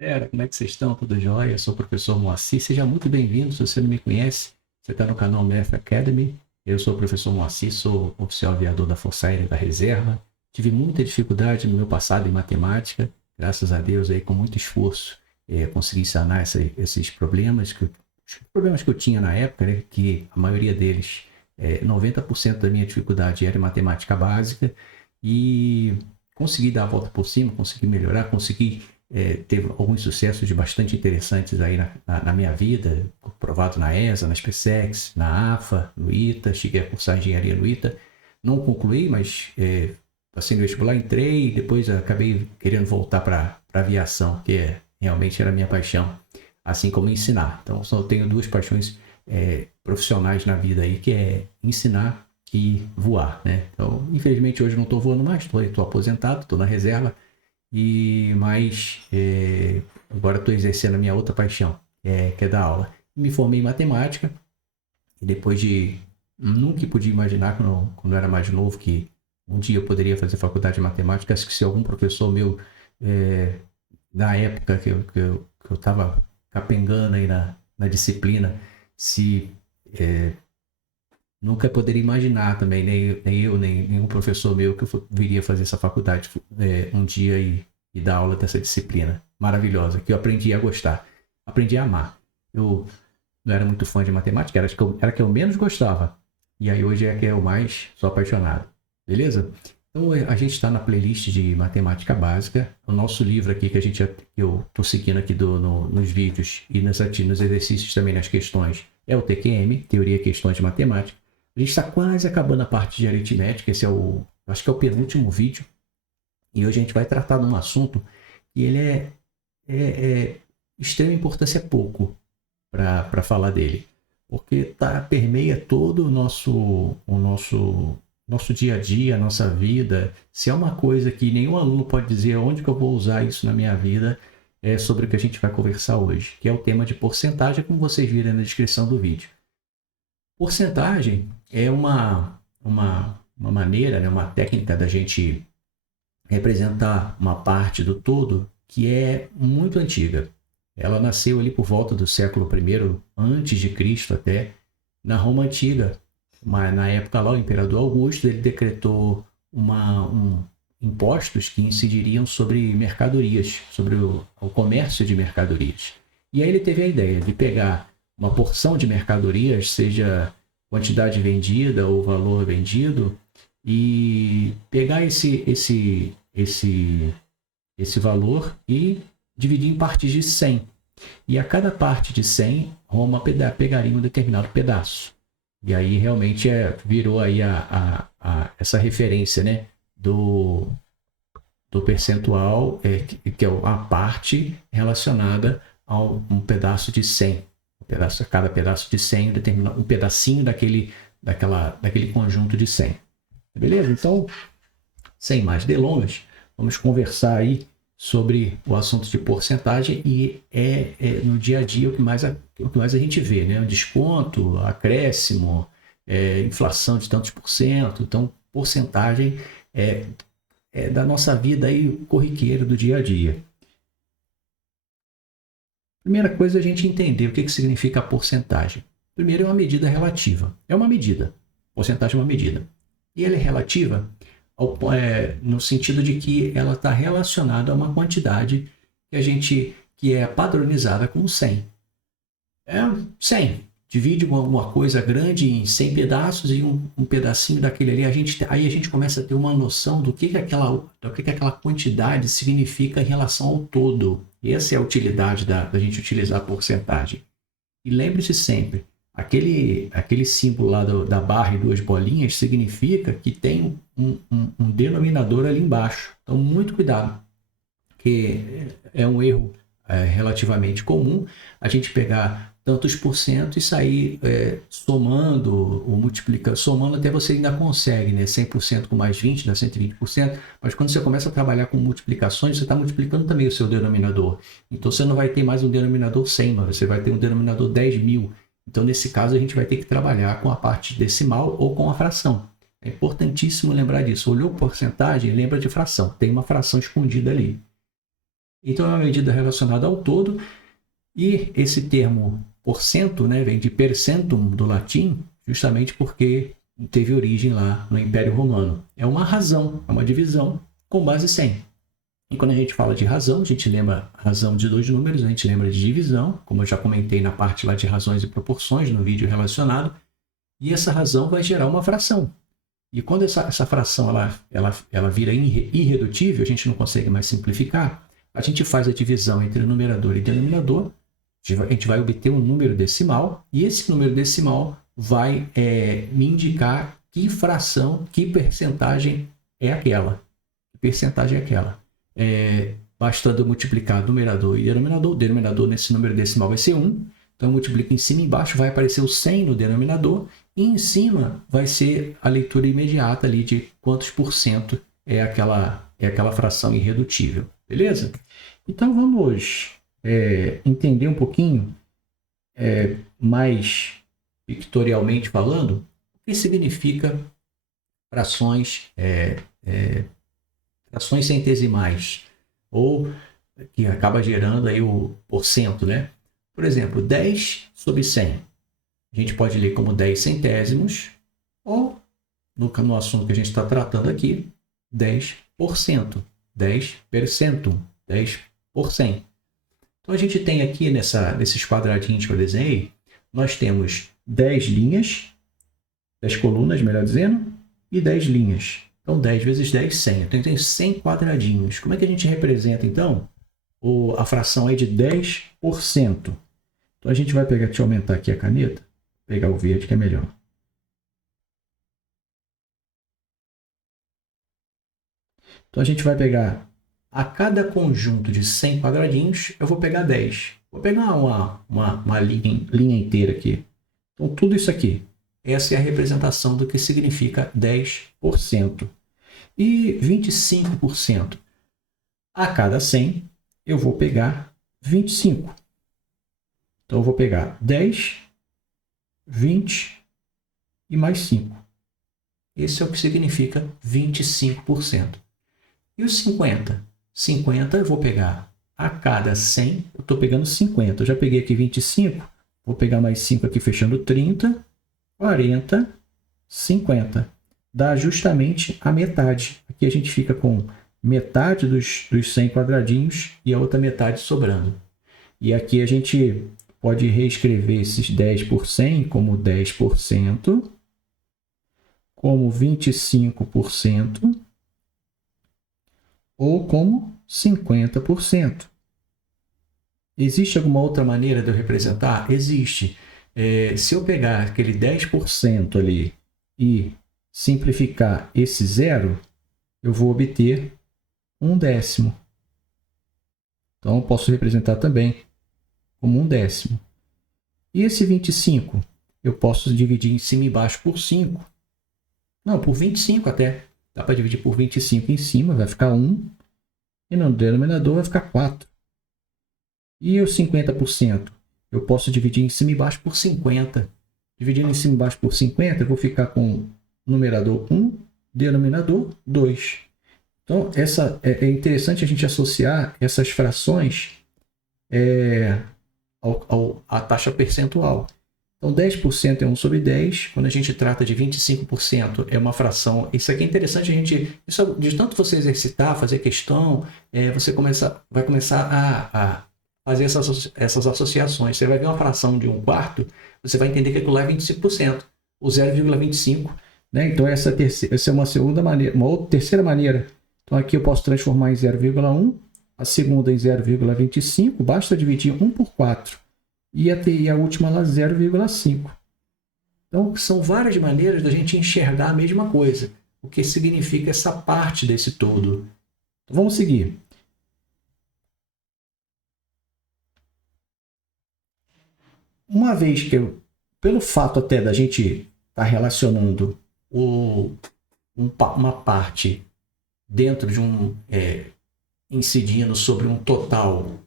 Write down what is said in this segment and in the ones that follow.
Galera, como é que vocês estão? Tudo jóia? Eu sou o professor Moacir. Seja muito bem-vindo. Se você não me conhece, você está no canal Math Academy. Eu sou o professor Moacir, sou oficial aviador da Força Aérea da Reserva. Tive muita dificuldade no meu passado em matemática. Graças a Deus, aí, com muito esforço, consegui sanar esses problemas que eu tinha na época, né, que a maioria deles, 90% da minha dificuldade era em matemática básica. E consegui dar a volta por cima, consegui melhorar, consegui teve alguns sucessos bastante interessantes aí na minha vida, provado na ESA, na SpaceX, na AFA, no ITA, cheguei a cursar engenharia no ITA, não concluí, mas passei no vestibular, entrei e depois acabei querendo voltar para a aviação, que realmente era a minha paixão, assim como ensinar. Então só tenho duas paixões profissionais na vida aí, que é ensinar e voar, né? Então, infelizmente hoje não estou voando mais, estou aposentado, estou na reserva, mas agora estou exercendo a minha outra paixão, que é dar aula. Me formei em matemática e depois de nunca podia imaginar quando eu era mais novo que um dia eu poderia fazer faculdade de matemática. Acho que se algum professor meu da época que eu estava capengando aí na disciplina, se nunca poderia imaginar também, nem eu, nem nenhum professor meu, que eu viria fazer essa faculdade um dia e dar aula dessa disciplina maravilhosa, que eu aprendi a gostar, aprendi a amar. Eu não era muito fã de matemática, era a que eu menos gostava. E aí hoje é a que eu mais sou apaixonado. Beleza? Então a gente está na playlist de matemática básica. O nosso livro aqui que eu estou seguindo aqui nos vídeos e nos exercícios também nas questões é o TQM, Teoria e Questões de Matemática. A gente está quase acabando a parte de aritmética. Esse acho que é o penúltimo vídeo. E hoje a gente vai tratar de um assunto que ele é extrema importância pouco para falar dele, porque permeia todo o nosso dia a dia, a nossa vida. Se é uma coisa que nenhum aluno pode dizer onde que eu vou usar isso na minha vida, é sobre o que a gente vai conversar hoje, que é o tema de porcentagem, como vocês viram na descrição do vídeo. Porcentagem é uma maneira, né, uma técnica da gente representar uma parte do todo que é muito antiga. Ela nasceu ali por volta do século I antes de Cristo, até na Roma Antiga. Mas na época lá, o imperador Augusto ele decretou impostos que incidiriam sobre mercadorias, sobre o comércio de mercadorias. E aí ele teve a ideia de pegar uma porção de mercadorias, seja quantidade vendida ou valor vendido, e pegar esse valor e dividir em partes de 100. E a cada parte de 100, Roma pegaria um determinado pedaço. E aí realmente virou aí essa referência, né, do percentual, que é a parte relacionada a um pedaço de 100. Cada pedaço de 100 determina um pedacinho daquele conjunto de 100. Beleza? Então, sem mais delongas, vamos conversar aí sobre o assunto de porcentagem, e no dia a dia o que mais a gente vê, né? O desconto, acréscimo, inflação de tantos por cento. Então, porcentagem é da nossa vida aí corriqueira do dia a dia. Primeira coisa é a gente entender o que significa a porcentagem. Primeiro, é uma medida relativa. É uma medida. Porcentagem é uma medida. E ela é relativa no sentido de que ela está relacionada a uma quantidade que é padronizada como 100. 100. Divide uma coisa grande em 100 pedaços e um pedacinho daquele ali. Aí a gente começa a ter uma noção do que aquela quantidade significa em relação ao todo. Essa é a utilidade da gente utilizar a porcentagem. E lembre-se sempre, aquele símbolo lá da barra e duas bolinhas significa que tem um denominador ali embaixo. Então, muito cuidado, que é um erro relativamente comum a gente pegar tantos por cento e sair somando ou multiplicando. Somando até você ainda consegue, né? 100% com mais 20 dá 120%, mas quando você começa a trabalhar com multiplicações, você está multiplicando também o seu denominador. Então você não vai ter mais um denominador 100, mas você vai ter um denominador 10.000. Então nesse caso a gente vai ter que trabalhar com a parte decimal ou com a fração. É importantíssimo lembrar disso. Olhou porcentagem, lembra de fração. Tem uma fração escondida ali. Então, é uma medida relacionada ao todo. E esse termo porcento, né, vem de percentum do latim, justamente porque teve origem lá no Império Romano. É uma razão, é uma divisão com base 100. E quando a gente fala de razão, a gente lembra razão de 2 números, a gente lembra de divisão, como eu já comentei na parte lá de razões e proporções, no vídeo relacionado. E essa razão vai gerar uma fração. E quando essa fração ela vira irredutível, a gente não consegue mais simplificar, a gente faz a divisão entre numerador e denominador, a gente vai obter um número decimal, e esse número decimal vai me indicar que fração, que percentagem é aquela. Que percentagem é aquela. Bastando multiplicar numerador e denominador, o denominador nesse número decimal vai ser 1, então eu multiplico em cima e embaixo, vai aparecer o 100 no denominador, e em cima vai ser a leitura imediata ali de quantos por cento é aquela fração irredutível. Beleza? Então vamos entender um pouquinho, mais pictorialmente falando, o que significa frações centesimais, ou que acaba gerando aí o porcento, né? Por exemplo, 10 sobre 100. A gente pode ler como 10 centésimos, ou, no assunto que a gente está tratando aqui, 10%, 10%, 10%. Então, a gente tem aqui nesses quadradinhos que eu desenhei, nós temos 10 linhas, 10 colunas, melhor dizendo, e 10 linhas. Então, 10 vezes 10, 100. Então, eu tenho 100 quadradinhos. Como é que a gente representa, então, a fração aí de 10%? Então, a gente vai pegar, deixa eu aumentar aqui a caneta, pegar o verde que é melhor. Então, a gente vai pegar, a cada conjunto de 100 quadradinhos, eu vou pegar 10. Vou pegar uma linha inteira aqui. Então, tudo isso aqui. Essa é a representação do que significa 10%. E 25%. A cada 100, eu vou pegar 25. Então, eu vou pegar 10, 20 e mais 5. Esse é o que significa 25%. E os 50? 50 eu vou pegar a cada 100, eu estou pegando 50. Eu já peguei aqui 25, vou pegar mais 5 aqui, fechando 30, 40, 50. Dá justamente a metade. Aqui a gente fica com metade dos 100 quadradinhos e a outra metade sobrando. E aqui a gente pode reescrever esses 10 por 100 como 10%, como 25%, ou como 50%. Existe alguma outra maneira de eu representar? Existe. Se eu pegar aquele 10% ali e simplificar esse zero, eu vou obter 1/10. Então, eu posso representar também como 1/10. E esse 25, eu posso dividir em cima e embaixo por 5. Não, por 25 até. Dá para dividir por 25 em cima, vai ficar 1. E no denominador vai ficar 4. E os 50%? Eu posso dividir em cima e embaixo por 50. Dividindo em cima e embaixo por 50, eu vou ficar com numerador 1, denominador 2. Então, é interessante a gente associar essas frações à taxa percentual. Então, 10% é 1 sobre 10. Quando a gente trata de 25%, é uma fração. Isso aqui é interessante a gente... de tanto você exercitar, fazer questão, você vai começar a fazer essas associações. Você vai ver uma fração de 1/4, você vai entender que aquilo lá é 25%. O 0,25. Né? Então, essa é uma segunda maneira. Uma outra terceira maneira. Então, aqui eu posso transformar em 0,1. A segunda em 0,25. Basta dividir 1 por 4. E a última lá 0,5. Então, são várias maneiras da gente enxergar a mesma coisa. O que significa essa parte desse todo. Então, vamos seguir. Uma vez que pelo fato até da gente estar relacionando uma parte dentro de incidindo sobre um total,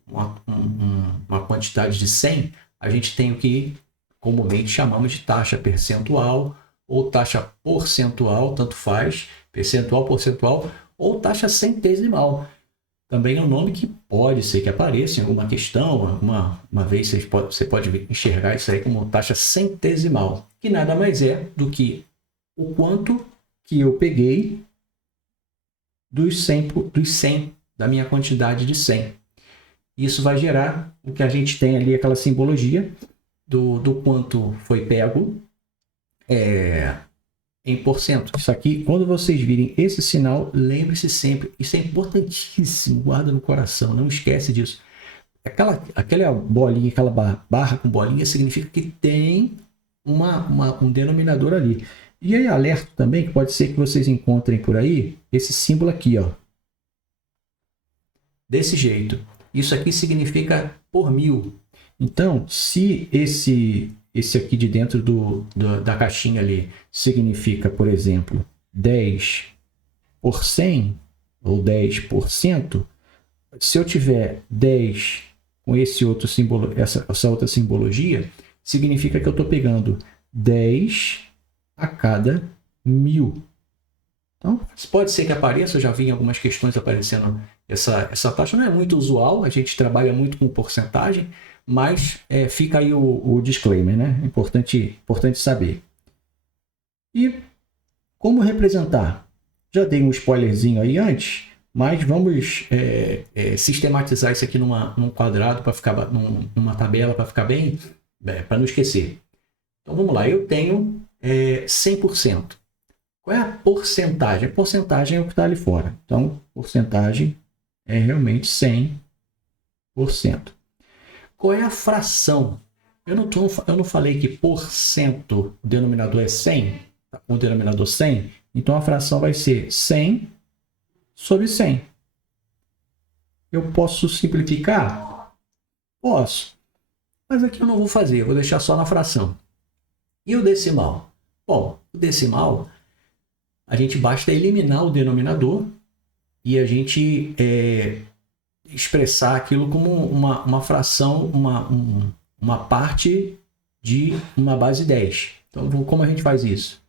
uma quantidade de 100, a gente tem o que comumente chamamos de taxa percentual ou taxa porcentual, tanto faz, percentual, ou taxa centesimal. também é um nome que pode ser que apareça em alguma questão, uma vez você pode enxergar isso aí como taxa centesimal, que nada mais é do que o quanto que eu peguei dos 100 da minha quantidade de 100. Isso vai gerar o que a gente tem ali, aquela simbologia do quanto foi pego em porcento. Isso aqui, quando vocês virem esse sinal, lembre-se sempre, isso é importantíssimo, guarda no coração, não esquece disso. Aquela bolinha, aquela barra com bolinha, significa que tem um denominador ali. E aí, alerto também, que pode ser que vocês encontrem por aí, esse símbolo aqui, ó. Desse jeito. Isso aqui significa por 1000. Então, se esse aqui de dentro da caixinha ali significa, por exemplo, 10 por 100 ou 10%, se eu tiver 10 com esse outro símbolo, essa outra simbologia, significa que eu estou pegando 10 a cada 1000. Então, pode ser que apareça, eu já vi em algumas questões aparecendo essa taxa. Não é muito usual, a gente trabalha muito com porcentagem, mas fica aí o disclaimer, né? Importante saber. E como representar? Já dei um spoilerzinho aí antes, mas vamos sistematizar isso aqui num quadrado, para ficar numa tabela, para ficar bem, para não esquecer. Então vamos lá, eu tenho 100%. Qual é a porcentagem? A porcentagem é o que está ali fora. Então, porcentagem é realmente 100%. Qual é a fração? Eu não falei que porcento, o denominador é 100, o denominador 100, então a fração vai ser 100 sobre 100. Eu posso simplificar? Posso. Mas aqui eu não vou fazer, eu vou deixar só na fração. E o decimal? Bom, o decimal, a gente basta eliminar o denominador e a gente expressar aquilo como uma fração, uma parte de uma base 10. Então, como a gente faz isso?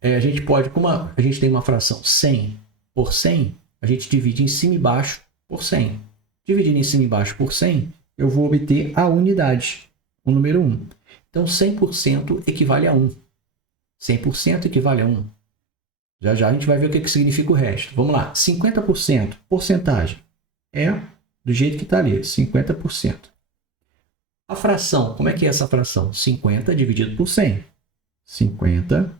A gente pode, como a gente tem uma fração 100 por 100, a gente divide em cima e baixo por 100. Dividindo em cima e baixo por 100, eu vou obter a unidade, o número 1. Então, 100% equivale a 1. 100% equivale a 1. Já já a gente vai ver o que significa o resto. Vamos lá. 50%, porcentagem. É do jeito que está ali, 50%. A fração, como é que é essa fração? 50 dividido por 100. 50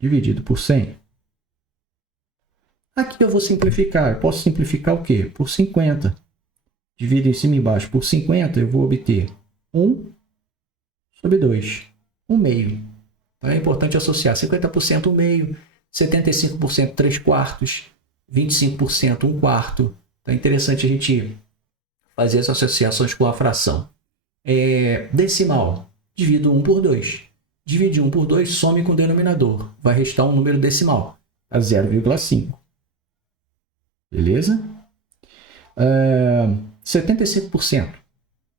dividido por 100. Aqui eu vou simplificar. Eu posso simplificar o quê? Por 50. Divido em cima e embaixo por 50, eu vou obter 1 sobre 2. 1 meio. Então é importante associar 50% 1 meio, 75% 3 quartos, 25% 1 quarto. Então é interessante a gente fazer as associações com a fração. Decimal, divido 1 por 2. Divide 1 por 2, some com o denominador. Vai restar um número decimal, a 0,5. Beleza? 75%.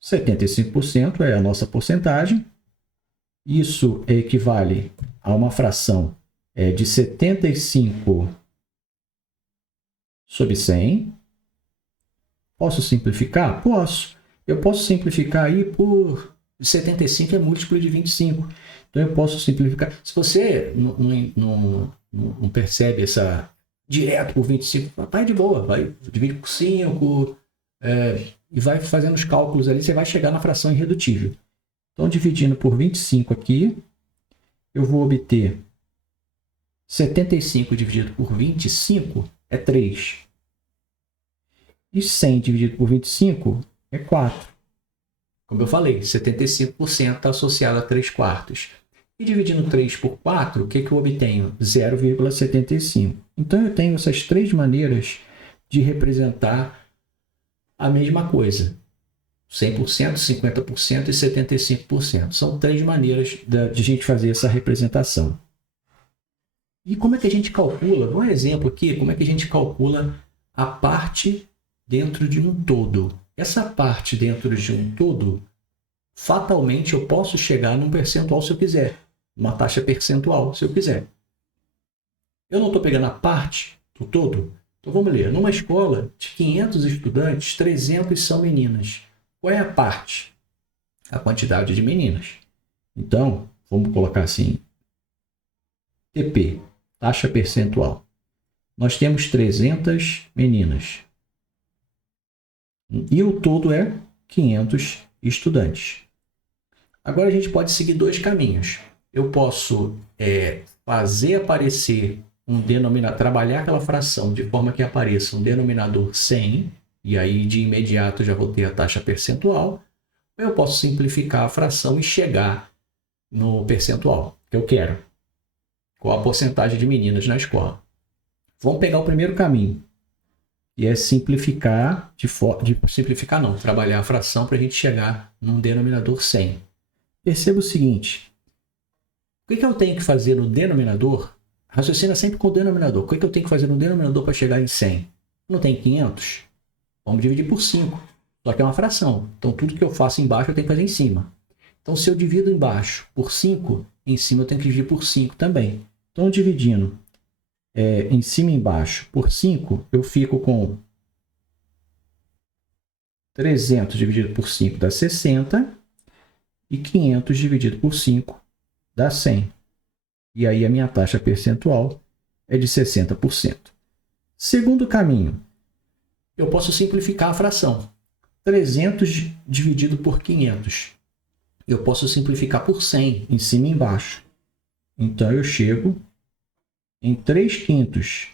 75% é a nossa porcentagem. Isso equivale a uma fração de 75 sobre 100. Posso simplificar? Posso. Eu posso simplificar aí por 75 é múltiplo de 25. Então eu posso simplificar. Se você não percebe essa direto por 25, tá de boa. Vai dividir por 5 e vai fazendo os cálculos ali, você vai chegar na fração irredutível. Então, dividindo por 25 aqui, eu vou obter 75 dividido por 25 é 3. E 100 dividido por 25 é 4. Como eu falei, 75% está associado a 3 quartos. E dividindo 3 por 4, o que eu obtenho? 0,75. Então, eu tenho essas três maneiras de representar a mesma coisa. 100%, 50% e 75%. São três maneiras de a gente fazer essa representação. E como é que a gente calcula? Um exemplo aqui, como é que a gente calcula a parte dentro de um todo. Essa parte dentro de um todo, fatalmente eu posso chegar num percentual se eu quiser. Uma taxa percentual se eu quiser. Eu não estou pegando a parte do todo, Então vamos ler. Numa escola de 500 estudantes, 300 são meninas. Qual é a parte? A quantidade de meninas. Então, vamos colocar assim, TP, taxa percentual. Nós temos 300 meninas. E o todo é 500 estudantes. Agora a gente pode seguir dois caminhos. Eu posso fazer aparecer um denominador, trabalhar aquela fração de forma que apareça um denominador 100, e aí de imediato eu já vou ter a taxa percentual. Ou eu posso simplificar a fração e chegar no percentual que eu quero. Qual a porcentagem de meninas na escola? Vamos pegar o primeiro caminho, que é simplificar, simplificar não, trabalhar a fração para a gente chegar num denominador 100. Perceba o seguinte, o que eu tenho que fazer no denominador? Raciocina sempre com o denominador. O que eu tenho que fazer no denominador para chegar em 100? Não tem 500? Vamos dividir por 5. Só que é uma fração. Então, tudo que eu faço embaixo eu tenho que fazer em cima. Então, se eu divido embaixo por 5, em cima eu tenho que dividir por 5 também. Então, dividindo em cima e embaixo por 5, eu fico com 300 dividido por 5 dá 60 e 500 dividido por 5 dá 100. E aí a minha taxa percentual é de 60%. Segundo caminho, eu posso simplificar a fração. 300 dividido por 500. Eu posso simplificar por 100, em cima e embaixo. Então, eu chego em 3/5.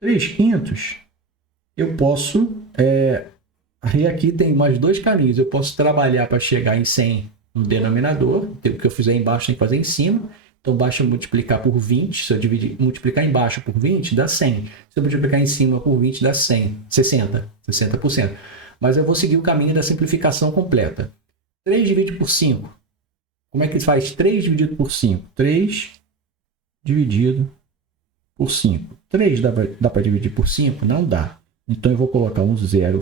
3/5, eu posso... Aí aqui tem mais dois caminhos. Eu posso trabalhar para chegar em 100 no denominador. O que eu fizer embaixo tem que fazer em cima. Então, basta multiplicar por 20. Se eu multiplicar embaixo por 20, dá 100. Se eu multiplicar em cima por 20, dá 60%. Mas eu vou seguir o caminho da simplificação completa. 3 dividido por 5. Como é que faz 3 dividido por 5? 3 dividido por 5. 3 dá para dividir por 5? Não dá. Então, eu vou colocar um 0,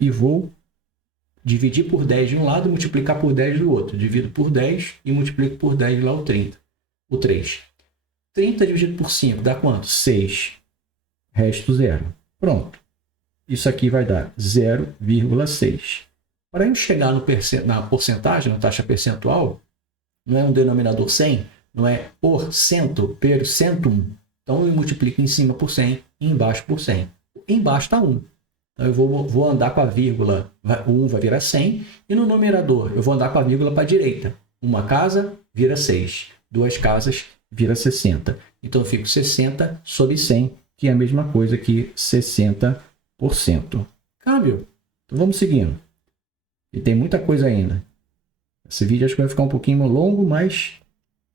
e vou dividir por 10 de um lado e multiplicar por 10 do outro. Divido por 10 e multiplico por 10 lá o 30. O 3. 30 dividido por 5 dá quanto? 6. Resto 0. Pronto. Isso aqui vai dar 0,6. Para eu chegar na porcentagem, na taxa percentual, não é um denominador 100, não é por cento, percentum. Então, eu multiplico em cima por 100 e embaixo por 100. Embaixo está 1. Então, eu vou andar com a vírgula, o 1 vai virar 100, e no numerador eu vou andar com a vírgula para a direita. Uma casa vira 6, 2 casas vira 60. Então, eu fico 60 sobre 100, que é a mesma coisa que 60%. Câmbio. Então, vamos seguindo. E tem muita coisa ainda. Esse vídeo acho que vai ficar um pouquinho longo, mas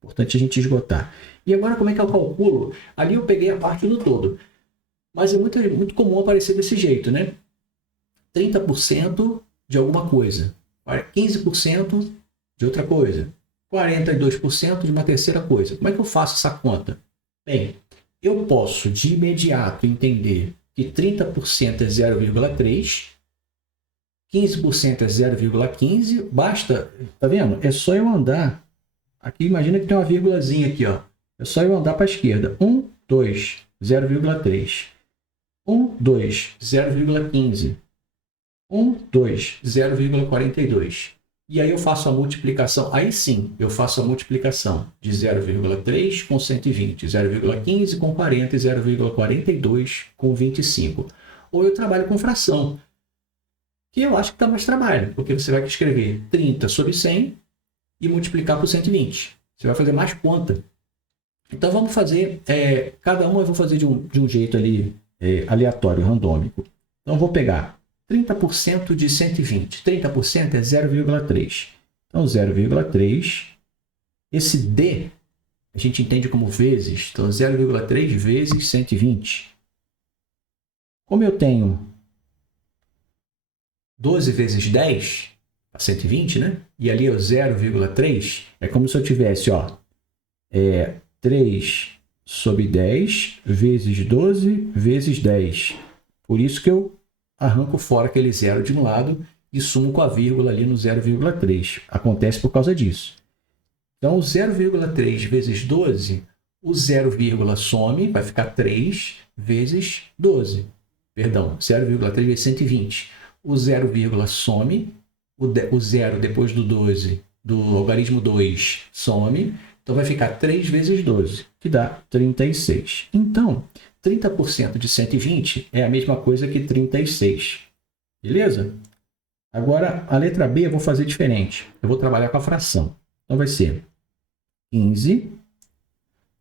é importante a gente esgotar. E agora, como é que eu calculo? Ali eu peguei a parte do todo. Mas é muito comum aparecer desse jeito, né? 30% de alguma coisa, 15% de outra coisa, 42% de uma terceira coisa. Como é que eu faço essa conta? Bem, eu posso de imediato entender que 30% é 0,3, 15% é 0,15, basta, tá vendo? É só eu andar, aqui imagina que tem uma vírgulazinha aqui, ó. É só eu andar para a esquerda, 1, 2, 0,3. 1, 2, 0,15. 1, 2, 0,42. E aí eu faço a multiplicação. Aí sim, eu faço a multiplicação de 0,3 com 120, 0,15 com 40 e 0,42 com 25. Ou eu trabalho com fração, que eu acho que dá mais trabalho, porque você vai escrever 30 sobre 100 e multiplicar por 120. Você vai fazer mais conta. Então vamos fazer, cada uma eu vou fazer de um jeito ali, aleatório, randômico. Então, vou pegar 30% de 120. 30% é 0,3. Então, 0,3. Esse D, a gente entende como vezes. Então, 0,3 vezes 120. Como eu tenho 12 vezes 10, 120, né? E ali é o 0,3. É como se eu tivesse, 3 sobre 10 vezes 12 vezes 10. Por isso que eu arranco fora aquele zero de um lado e sumo com a vírgula ali no 0,3. Acontece por causa disso. Então, 0,3 vezes 12, o 0, some, vai ficar 3, vezes 12. Perdão, 0,3 vezes 120. O 0, some. O 0 depois do 12, do logaritmo 2, some. Então, vai ficar 3 vezes 12, que dá 36. Então, 30% de 120 é a mesma coisa que 36. Beleza? Agora, a letra B eu vou fazer diferente. Eu vou trabalhar com a fração. Então, vai ser 15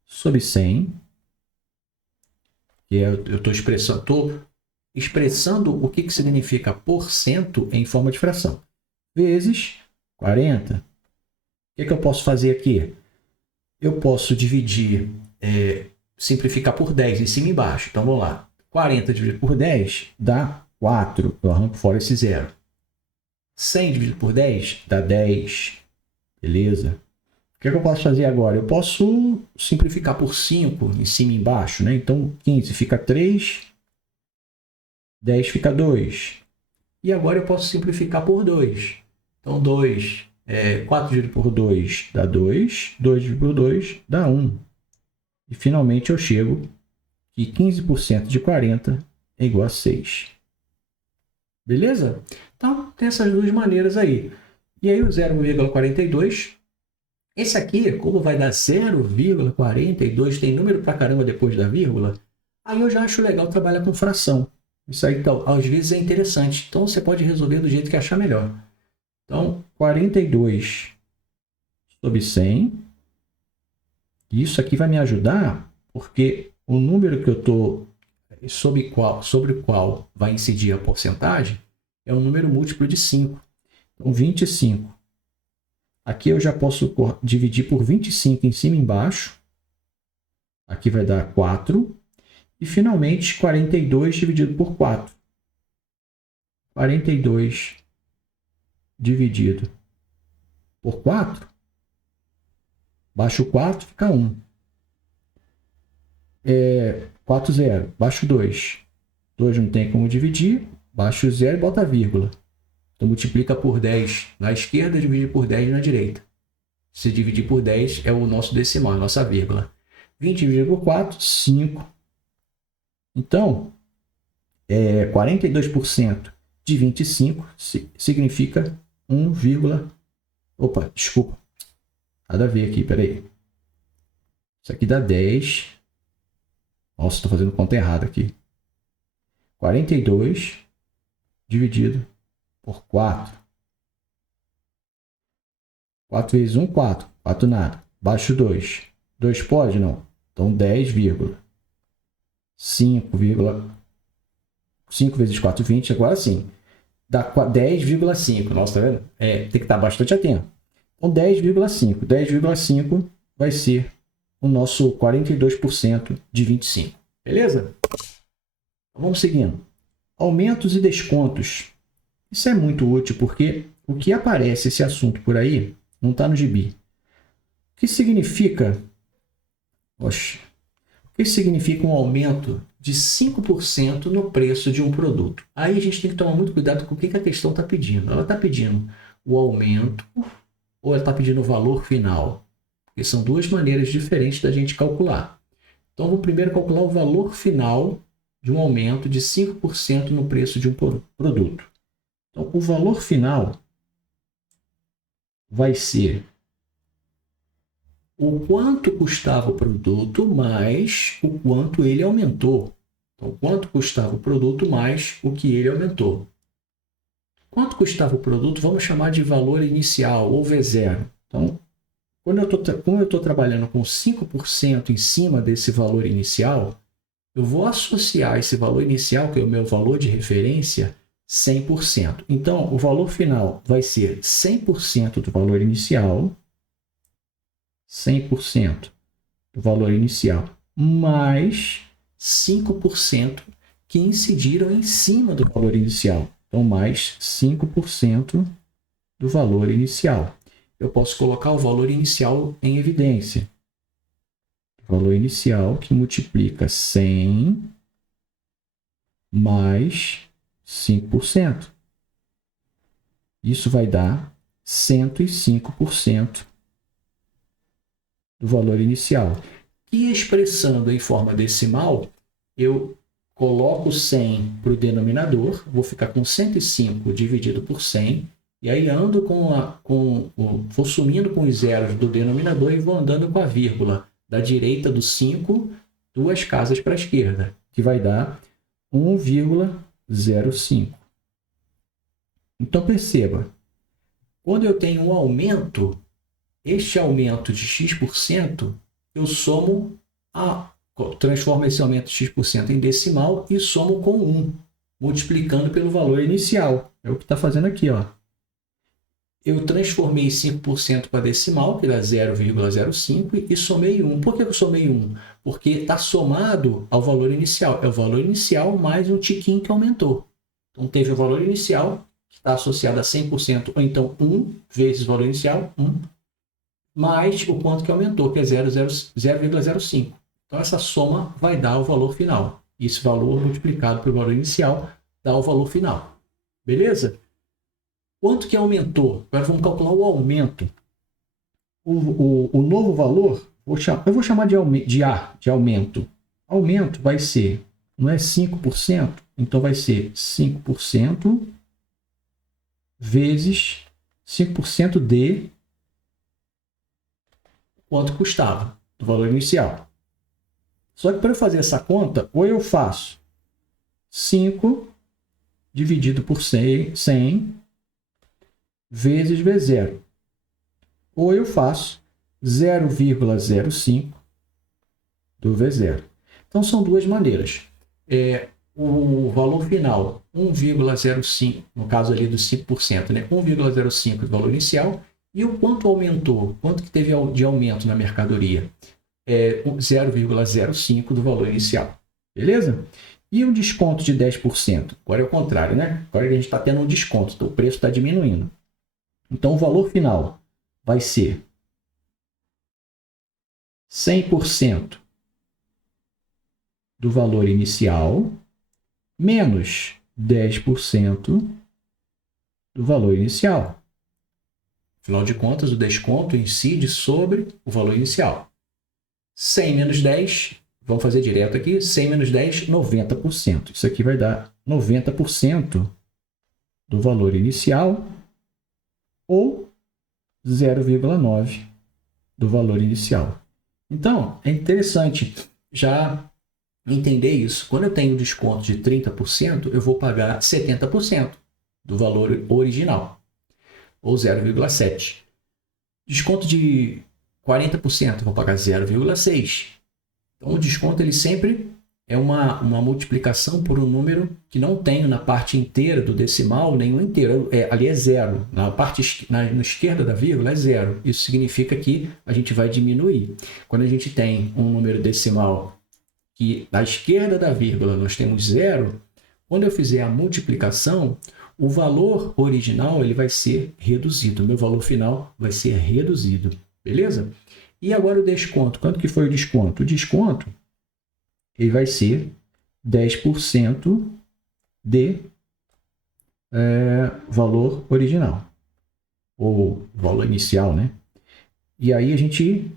sobre 100. Que eu estou expressando o que significa porcento em forma de fração. Vezes 40. O que eu posso fazer aqui? Eu posso dividir, simplificar por 10 em cima e embaixo. Então, vamos lá. 40 dividido por 10 dá 4. Eu arranco fora esse 0. 100 dividido por 10 dá 10. Beleza? O que eu posso fazer agora? Eu posso simplificar por 5 em cima e embaixo, né? Então, 15 fica 3, 10 fica 2. E agora eu posso simplificar por 2. Então, 4 dividido por 2 dá 2, 2 dividido por 2 dá 1. E, finalmente, eu chego que 15% de 40 é igual a 6. Beleza? Então, tem essas duas maneiras aí. E aí, o 0,42... Esse aqui, como vai dar 0,42, tem número pra caramba depois da vírgula, aí eu já acho legal trabalhar com fração. Isso aí, então, às vezes, é interessante. Então, você pode resolver do jeito que achar melhor. Então, 42 sobre 100. Isso aqui vai me ajudar, porque o número que eu estou sobre o qual vai incidir a porcentagem é um número múltiplo de 5. Então, 25. Aqui eu já posso dividir por 25 em cima e embaixo. Aqui vai dar 4. E, finalmente, 42 dividido por 4. 42 dividido por 4. Baixo 4, fica 1. 4, 0. Baixo 2. 2 não tem como dividir. Baixo 0 e bota vírgula. Então, multiplica por 10 na esquerda e divide por 10 na direita. Se dividir por 10 é o nosso decimal, a nossa vírgula. 20 dividido por 4, 5. Então, 42% de 25 significa 1, opa, desculpa. Nada a ver aqui, peraí. Isso aqui dá 10. Nossa, estou fazendo conta errada aqui. 42 dividido por 4. 4 vezes 1, 4. 4 nada. Baixo 2. 2 pode? Não. Então, 10, 5 vezes 4, 20. Agora sim. Dá 10,5. Nossa, tá vendo? Tem que estar bastante atento. Então, 10,5. 10,5 vai ser o nosso 42% de 25. Beleza? Vamos seguindo. Aumentos e descontos. Isso é muito útil porque o que aparece esse assunto por aí não está no gibi. O que significa? O que significa um aumento de 5% no preço de um produto? Aí a gente tem que tomar muito cuidado com o que a questão está pedindo. Ela está pedindo o aumento ou ela está pedindo o valor final? Porque são duas maneiras diferentes da gente calcular. Então, vamos primeiro calcular o valor final de um aumento de 5% no preço de um produto. Então, o valor final vai ser o quanto custava o produto mais o quanto ele aumentou. Então, quanto custava o produto mais o que ele aumentou. Quanto custava o produto, vamos chamar de valor inicial, ou V0. Então, como eu estou trabalhando com 5% em cima desse valor inicial, eu vou associar esse valor inicial, que é o meu valor de referência, 100%. Então, o valor final vai ser 100% do valor inicial, 100% do valor inicial, mais 5% que incidiram em cima do valor inicial. Então, mais 5% do valor inicial. Eu posso colocar o valor inicial em evidência. O valor inicial que multiplica 100 mais 5%. Isso vai dar 105% do valor inicial. E expressando em forma decimal, eu coloco 100 para o denominador, vou ficar com 105 dividido por 100, e aí ando vou sumindo com os zeros do denominador e vou andando com a vírgula da direita do 5, 2 casas para a esquerda, que vai dar 1,05. Então, perceba, quando eu tenho um aumento, este aumento de x%, eu transformo esse aumento de x% em decimal e somo com 1, multiplicando pelo valor inicial. É o que está fazendo aqui, ó. Eu transformei 5% para decimal, que dá 0,05, e somei 1. Por que eu somei 1? Porque está somado ao valor inicial. É o valor inicial mais um tiquinho que aumentou. Então, teve o valor inicial, que está associado a 100%, ou então 1 vezes o valor inicial, 1, mais o quanto que aumentou, que é 0,05. Então, essa soma vai dar o valor final. Esse valor multiplicado pelo valor inicial dá o valor final. Beleza? Quanto que aumentou? Agora vamos calcular o aumento. O novo valor, eu vou chamar de aumento. Aumento vai ser, não é 5%? Então vai ser 5% vezes 5% de quanto custava, do valor inicial. Só que para eu fazer essa conta, ou eu faço 5 dividido por 100 vezes V0. Ou eu faço 0,05 do V0. Então, são duas maneiras. O valor final, 1,05, no caso ali dos 5%, né? 1,05 do valor inicial, e o quanto aumentou, quanto que teve de aumento na mercadoria? 0,05 do valor inicial. Beleza? E um desconto de 10%? Agora é o contrário, né? Agora a gente está tendo um desconto, então o preço está diminuindo. Então, o valor final vai ser 100% do valor inicial menos 10% do valor inicial. Afinal de contas, o desconto incide sobre o valor inicial. 100 menos 10, vamos fazer direto aqui, 100 menos 10, 90%. Isso aqui vai dar 90% do valor inicial ou 0,9 do valor inicial. Então, é interessante já entender isso. Quando eu tenho desconto de 30%, eu vou pagar 70% do valor original, ou 0,7. Desconto de 40%, eu vou pagar 0,6. Então, o desconto ele sempre é uma multiplicação por um número que não tem na parte inteira do decimal nenhum inteiro. Ali é zero. Na esquerda da vírgula é zero. Isso significa que a gente vai diminuir. Quando a gente tem um número decimal que na esquerda da vírgula nós temos zero, quando eu fizer a multiplicação, o valor original ele vai ser reduzido. O meu valor final vai ser reduzido. Beleza? E agora o desconto. Quanto que foi o desconto? O desconto ele vai ser 10% de valor original, ou valor inicial, né? E aí a gente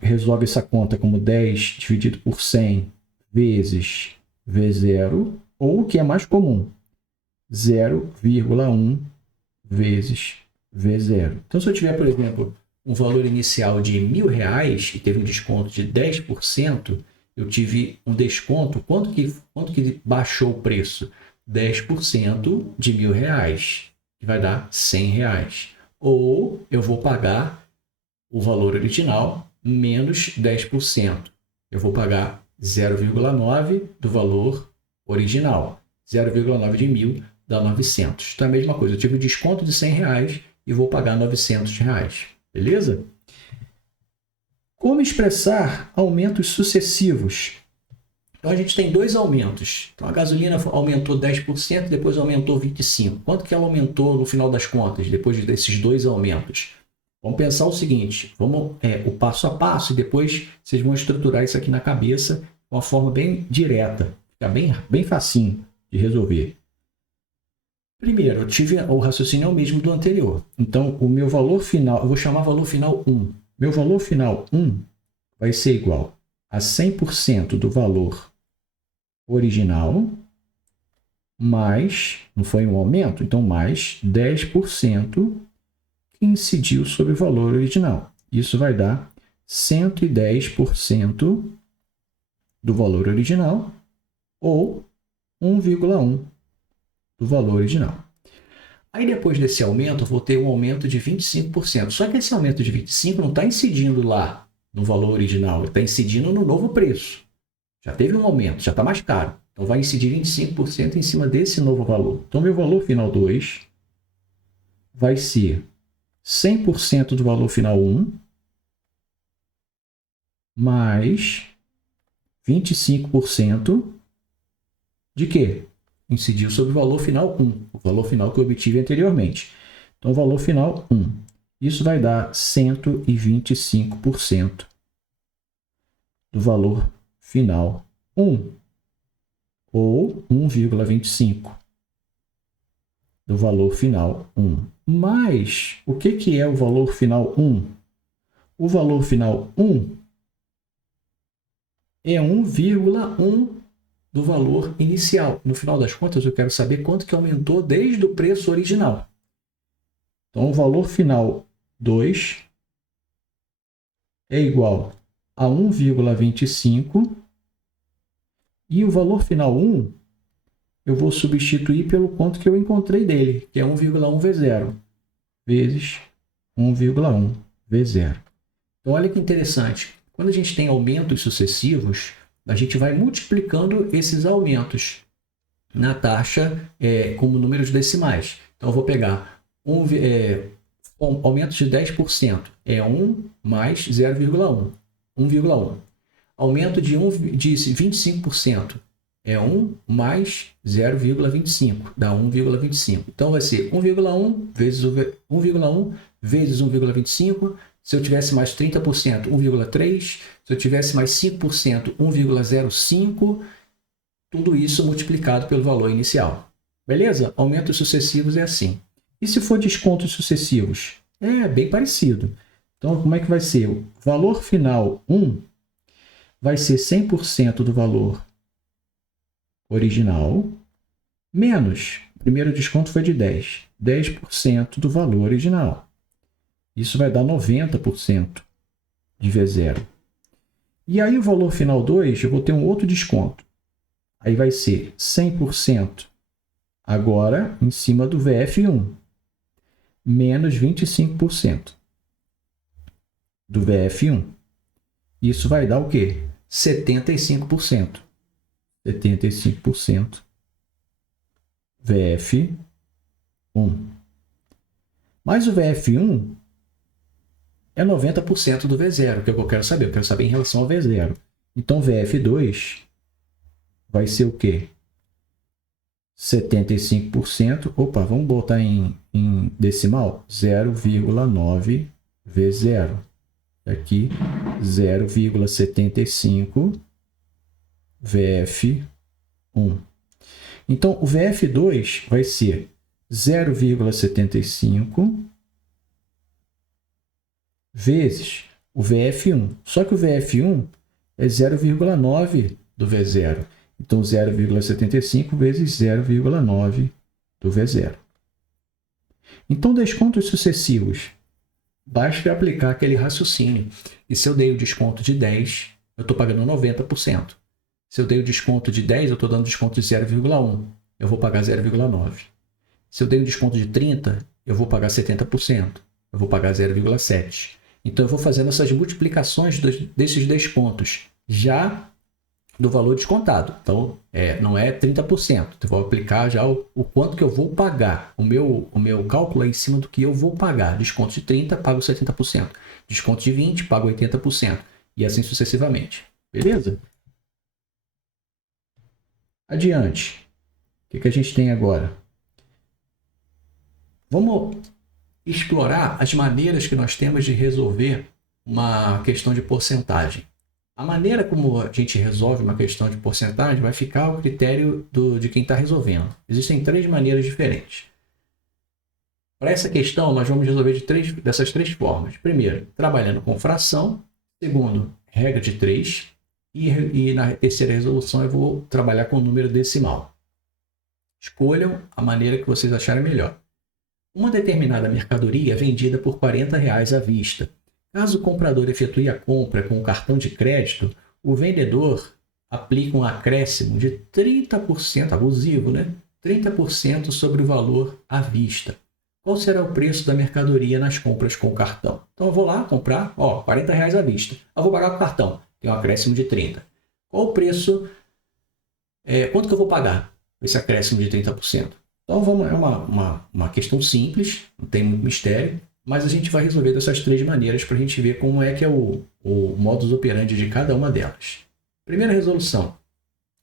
resolve essa conta como 10 dividido por 100 vezes V0, ou o que é mais comum, 0,1 vezes V0. Então, se eu tiver, por exemplo, um valor inicial de R$1.000 e teve um desconto de 10%, eu tive um desconto, quanto que baixou o preço? 10% de R$1.000, que vai dar R$100. Ou eu vou pagar o valor original menos 10%. Eu vou pagar 0,9 do valor original. 0,9 de 1.000 dá 900. Então, é a mesma coisa. Eu tive um desconto de R$100 e vou pagar R$900. Beleza? Como expressar aumentos sucessivos? Então, a gente tem dois aumentos. Então, a gasolina aumentou 10%, depois aumentou 25%. Quanto que ela aumentou no final das contas, depois desses dois aumentos? Vamos pensar o seguinte, o passo a passo, e depois vocês vão estruturar isso aqui na cabeça de uma forma bem direta. Fica bem facinho de resolver. Primeiro, eu tive o raciocínio mesmo do anterior. Então, o meu valor final, eu vou chamar valor final 1. Meu valor final 1 vai ser igual a 100% do valor original, mais, não foi um aumento? Então, mais 10% que incidiu sobre o valor original. Isso vai dar 110% do valor original ou 1,1 do valor original. Aí depois desse aumento, eu vou ter um aumento de 25%. Só que esse aumento de 25% não está incidindo lá no valor original, ele está incidindo no novo preço. Já teve um aumento, já está mais caro. Então vai incidir 25% em cima desse novo valor. Então meu valor final 2 vai ser 100% do valor final 1 mais 25% de quê? Incidiu sobre o valor final 1, o valor final que eu obtive anteriormente. Então, o valor final 1. Isso vai dar 125% do valor final 1, ou 1,25 do valor final 1. Mas, o que é o valor final 1? O valor final 1 é 1,1 do valor inicial. No final das contas, eu quero saber quanto que aumentou desde o preço original. Então, o valor final 2 é igual a 1,25 e o valor final 1 eu vou substituir pelo quanto que eu encontrei dele, que é 1,1 V0, vezes 1,1 V0. Então, olha que interessante. Quando a gente tem aumentos sucessivos, a gente vai multiplicando esses aumentos na taxa como números decimais. Então, eu vou pegar aumento de 10%, é 1 mais 0,1, 1,1. Aumento de 25%, é 1 mais 0,25, dá 1,25. Então, vai ser 1,1 vezes 1,1 vezes 1,25. Se eu tivesse mais 30%, 1,3. Se eu tivesse mais 5%, 1,05. Tudo isso multiplicado pelo valor inicial. Beleza? Aumentos sucessivos é assim. E se for descontos sucessivos? É bem parecido. Então, como é que vai ser? O valor final 1 vai ser 100% do valor original, menos, o primeiro desconto foi de 10, 10% do valor original. Isso vai dar 90% de V0. E aí o valor final 2, eu vou ter um outro desconto. Aí vai ser 100% agora em cima do VF1, menos 25% do VF1. Isso vai dar o quê? 75%. 75% VF1. Mas o VF1 é 90% do V0, que é o que eu quero saber. Eu quero saber em relação ao V0. Então, VF2 vai ser o quê? 75%. Opa, vamos botar em decimal? 0,9 V0. Aqui, 0,75 VF1. Então, o VF2 vai ser 0,75 vezes o VF1. Só que o VF1 é 0,9 do V0. Então, 0,75 vezes 0,9 do V0. Então, descontos sucessivos. Basta aplicar aquele raciocínio. E se eu dei o desconto de 10, eu estou pagando 90%. Se eu dei o desconto de 10, eu estou dando desconto de 0,1. Eu vou pagar 0,9. Se eu dei um desconto de 30, eu vou pagar 70%. Eu vou pagar 0,7. Então, eu vou fazendo essas multiplicações desses descontos já do valor descontado. Então, não é 30%. Eu vou aplicar já o quanto que eu vou pagar. O meu cálculo é em cima do que eu vou pagar. Desconto de 30, pago 70%. Desconto de 20, pago 80%. E assim sucessivamente. Beleza? Adiante. O que a gente tem agora? Vamos explorar as maneiras que nós temos de resolver uma questão de porcentagem. A maneira como a gente resolve uma questão de porcentagem vai ficar ao critério de quem está resolvendo. Existem 3 maneiras diferentes. Para essa questão, nós vamos resolver dessas 3 formas. Primeiro, trabalhando com fração. Segundo, regra de 3. E na terceira resolução eu vou trabalhar com o número decimal. Escolham a maneira que vocês acharem melhor. Uma determinada mercadoria é vendida por R$ 40 à vista. Caso o comprador efetue a compra com o cartão de crédito, o vendedor aplica um acréscimo de 30%, abusivo, né? 30% sobre o valor à vista. Qual será o preço da mercadoria nas compras com o cartão? Então eu vou lá comprar, R$ 40 à vista. Eu vou pagar com o cartão, tem um acréscimo de 30%. Qual o preço? Quanto que eu vou pagar esse acréscimo de 30%? Então é uma questão simples, não tem muito mistério, mas a gente vai resolver dessas três maneiras para a gente ver como é que é o modus operandi de cada uma delas. Primeira resolução,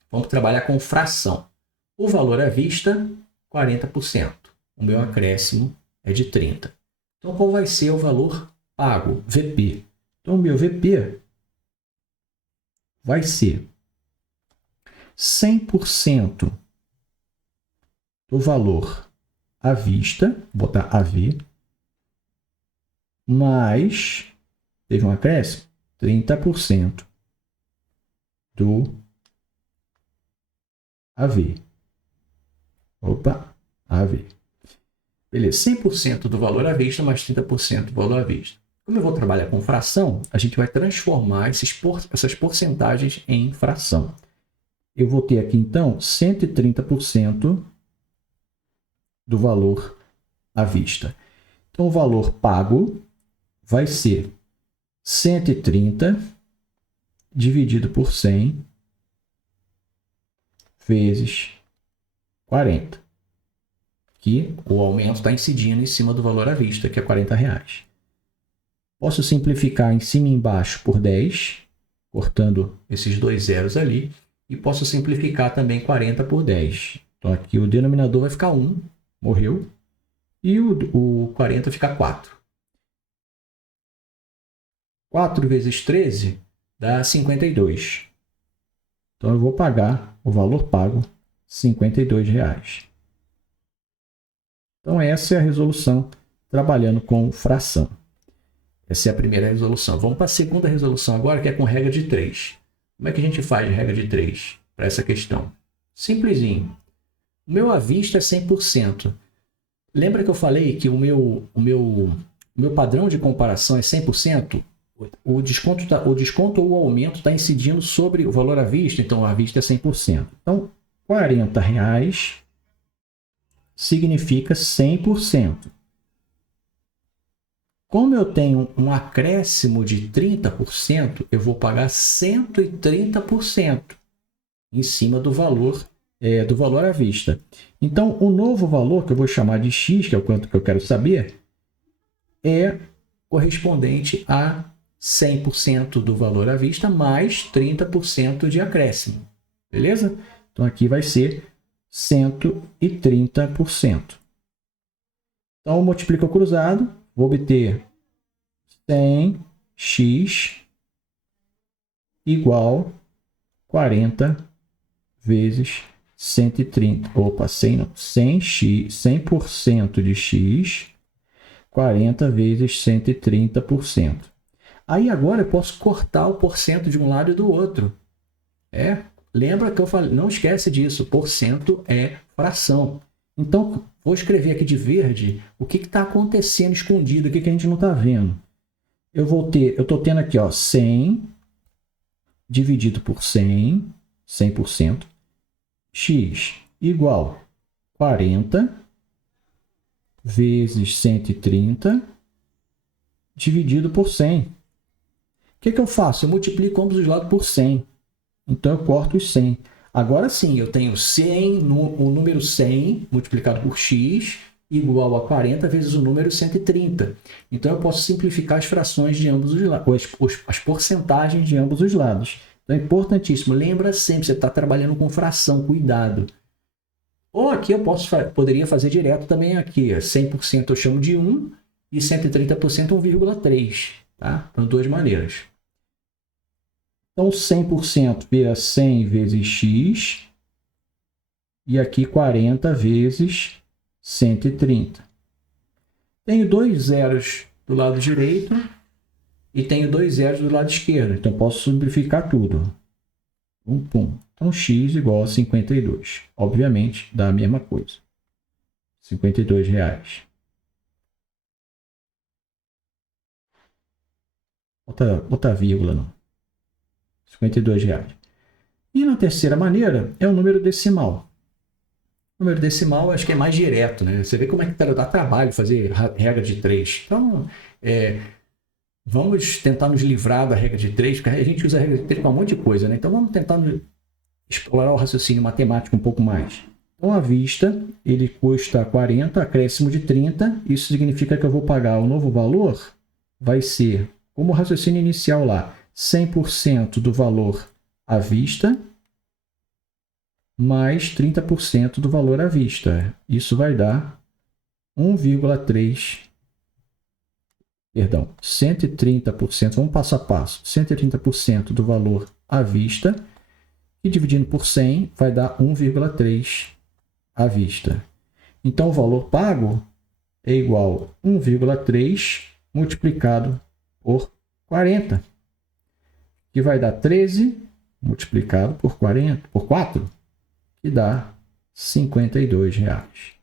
vamos trabalhar com fração. O valor à vista, 40%. O meu acréscimo é de 30%. Então, qual vai ser o valor pago? VP. Então, o meu VP vai ser 100% do valor à vista, vou botar AV, mais, teve um acréscimo, 30% do AV. Opa, AV. Beleza, 100% do valor à vista mais 30% do valor à vista. Como eu vou trabalhar com fração, a gente vai transformar essas porcentagens em fração. Eu vou ter aqui, então, 130% do valor à vista. Então, o valor pago vai ser 130 dividido por 100 vezes 40. Que o aumento está incidindo em cima do valor à vista, que é R$ 40. Posso simplificar em cima e embaixo por 10, cortando esses dois zeros ali. E posso simplificar também 40 por 10. Então, aqui o denominador vai ficar 1, morreu. E o 40 fica 4. 4 vezes 13 dá 52. Então, eu vou pagar o valor pago, R$ 52. Então, essa é a resolução trabalhando com fração. Essa é a primeira resolução. Vamos para a segunda resolução agora, que é com regra de 3. Como é que a gente faz regra de 3 para essa questão? Simplesinho. O meu à vista é 100%. Lembra que eu falei que o meu padrão de comparação é 100%? O desconto ou o aumento está incidindo sobre o valor à vista, então à vista é 100%. Então, R$ 40 significa 100%. Como eu tenho um acréscimo de 30%, eu vou pagar 130% em cima do valor à vista. Então, o novo valor, que eu vou chamar de X, que é o quanto que eu quero saber, é correspondente a 100% do valor à vista mais 30% de acréscimo. Beleza? Então, aqui vai ser 130%. Então, eu multiplico ao cruzado, vou obter 100x igual 40 vezes 130. Opa, 100 não. 100x, 100% de x, 40 vezes 130%. Aí agora eu posso cortar o porcento de um lado e do outro. Lembra que eu falei, não esquece disso, porcento é fração. Então, vou escrever aqui de verde o que está acontecendo escondido, o que a gente não está vendo. Eu estou tendo aqui, 100 dividido por 100, 100%, x igual 40 vezes 130 dividido por 100. O que eu faço? Eu multiplico ambos os lados por 100. Então, eu corto os 100. Agora sim, eu tenho 100, o número 100 multiplicado por x igual a 40 vezes o número 130. Então, eu posso simplificar as frações de ambos os lados, as porcentagens de ambos os lados. Então, é importantíssimo. Lembra sempre, você está trabalhando com fração, cuidado. Ou aqui eu poderia fazer direto também aqui. 100% eu chamo de 1 e 130% 1,3. Tá? Então, duas maneiras. Então, 100% vira 100 vezes x, e aqui 40 vezes 130. Tenho dois zeros do lado direito e tenho dois zeros do lado esquerdo, então posso simplificar tudo. Pum. Então, x igual a 52. Obviamente, dá a mesma coisa. R$52. Bota vírgula, não. R$52. E na terceira maneira é o número decimal. O número decimal acho que é mais direto, né? Você vê como é que dá trabalho fazer regra de 3. Então, vamos tentar nos livrar da regra de 3, porque a gente usa a regra de 3 para um monte de coisa, né? Então, vamos tentar explorar o raciocínio matemático um pouco mais. Então, à vista, ele custa 40, acréscimo de 30. Isso significa que eu vou pagar o novo valor, vai ser, como o raciocínio inicial lá, 100% do valor à vista, mais 30% do valor à vista. Isso vai dar 1,3, perdão, 130%, vamos passo a passo, 130% do valor à vista, e dividindo por 100 vai dar 1,3 à vista. Então, o valor pago é igual a 1,3 multiplicado por 40, que vai dar 13 multiplicado por 4, que dá R$52.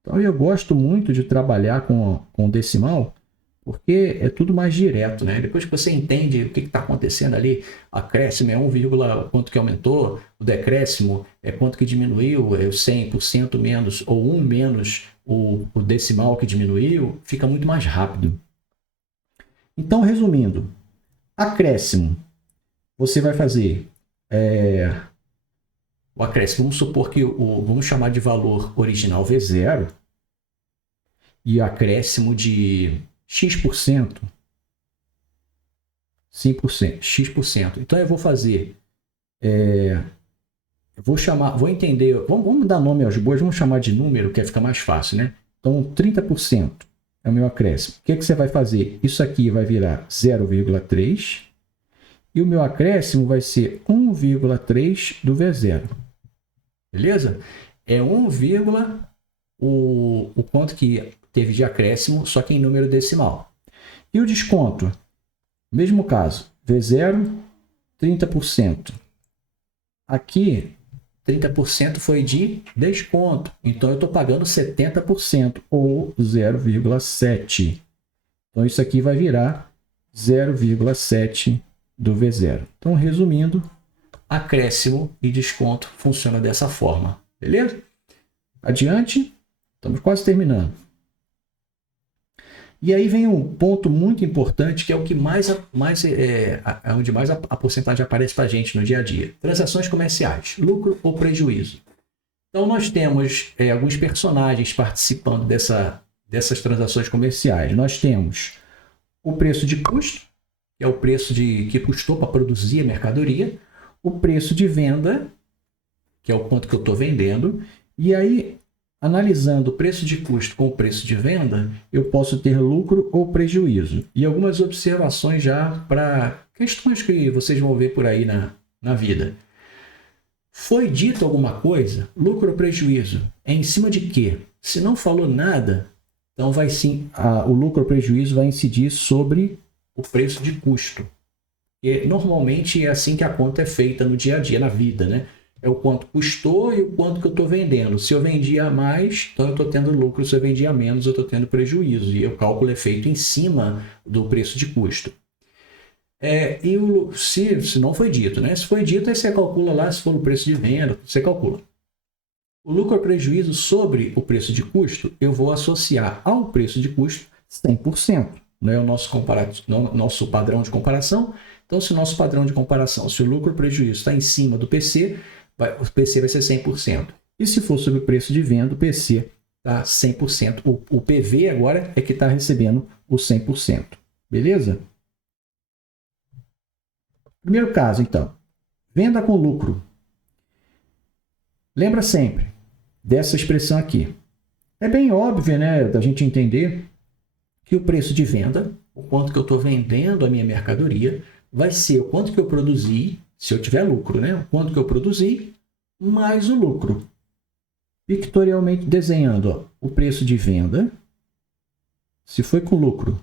Então, eu gosto muito de trabalhar com decimal, porque é tudo mais direto, né? Depois que você entende o que está acontecendo ali, acréscimo é 1, quanto que aumentou, o decréscimo é quanto que diminuiu, é 100% menos, ou 1 menos o decimal que diminuiu, fica muito mais rápido. Então, resumindo, acréscimo, você vai fazer o acréscimo, vamos supor que vamos chamar de valor original V0 e acréscimo de x%, 5%, x%. Então eu vou fazer, vou entender, vamos dar nome aos bois, vamos chamar de número, que fica mais fácil, né? Então 30% é o meu acréscimo. O que você vai fazer? Isso aqui vai virar 0,3 e o meu acréscimo vai ser 1,3 do V0. Beleza? É 1, o quanto que teve de acréscimo, só que em número decimal. E o desconto? Mesmo caso, V0, 30%. Aqui, 30% foi de desconto. Então, eu estou pagando 70%, ou 0,7. Então, isso aqui vai virar 0,7 do V0. Então, resumindo, acréscimo e desconto funciona dessa forma. Beleza? Adiante. Estamos quase terminando. E aí vem um ponto muito importante, que é o que onde mais a porcentagem aparece para a gente no dia a dia. Transações comerciais, lucro ou prejuízo. Então, nós temos alguns personagens participando dessas transações comerciais. Nós temos o preço de custo, que é o preço que custou para produzir a mercadoria, o preço de venda, que é o quanto que eu estou vendendo, e aí, analisando o preço de custo com o preço de venda, eu posso ter lucro ou prejuízo. E algumas observações já para questões que vocês vão ver por aí na vida. Foi dito alguma coisa? Lucro ou prejuízo? É em cima de quê? Se não falou nada, então vai sim, o lucro ou prejuízo vai incidir sobre o preço de custo. E normalmente é assim que a conta é feita no dia a dia, na vida, né? É o quanto custou e o quanto que eu estou vendendo. Se eu vendia mais, então eu estou tendo lucro. Se eu vendia menos, eu estou tendo prejuízo. E o cálculo é feito em cima do preço de custo. Se não foi dito, né? Se foi dito, aí você calcula lá, se for o preço de venda, você calcula. O lucro ou prejuízo sobre o preço de custo, eu vou associar ao preço de custo 100%. Não é o nosso padrão de comparação. Então, se o nosso padrão de comparação, se o lucro ou prejuízo está em cima do PC, o PC vai ser 100%. E se for sobre o preço de venda, o PC está 100%. O PV agora é que está recebendo o 100%. Beleza? Primeiro caso, então. Venda com lucro. Lembra sempre dessa expressão aqui. É bem óbvio, né, da gente entender que o preço de venda, o quanto que eu estou vendendo a minha mercadoria, vai ser o quanto que eu produzi, se eu tiver lucro, né? O quanto que eu produzi, mais o lucro. Pictorialmente desenhando, o preço de venda, se foi com lucro.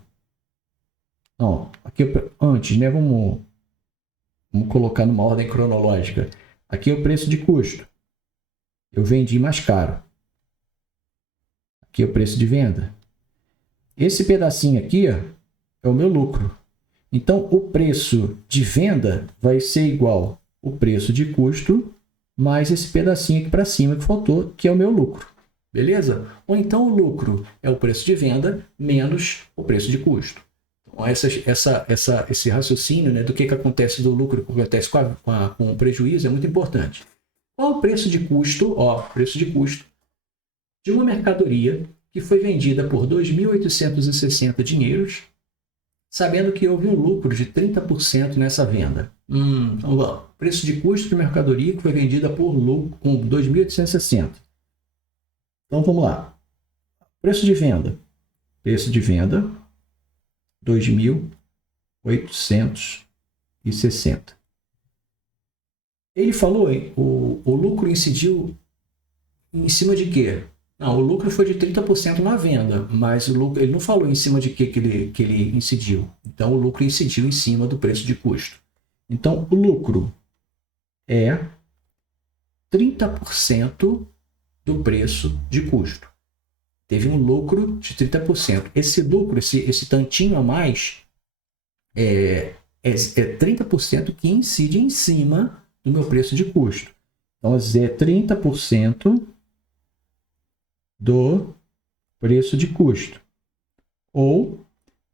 Não, aqui antes, né? Vamos Vamos colocar numa ordem cronológica. Aqui é o preço de custo. Eu vendi mais caro. Aqui é o preço de venda. Esse pedacinho aqui, ó, é o meu lucro. Então, o preço de venda vai ser igual ao preço de custo mais esse pedacinho aqui para cima que faltou, que é o meu lucro. Beleza? Ou então o lucro é o preço de venda menos o preço de custo. Então, esse raciocínio, né, do que acontece do lucro, o que acontece com o prejuízo é muito importante. Qual o preço de custo? Ó, preço de custo de uma mercadoria que foi vendida por 2.860 dinheiros, sabendo que houve um lucro de 30% nessa venda. Então, vamos. Preço de custo de mercadoria que foi vendida por lucro com 2.860. Então, vamos lá. Preço de venda. Preço de venda, 2.860. Ele falou, o lucro incidiu em cima de quê? Não, o lucro foi de 30% na venda, mas o lucro, ele não falou em cima de que ele incidiu. Então, o lucro incidiu em cima do preço de custo. Então, o lucro é 30% do preço de custo. Teve um lucro de 30%. Esse lucro, esse tantinho a mais, é 30% que incide em cima do meu preço de custo. Então, é 30% do preço de custo, ou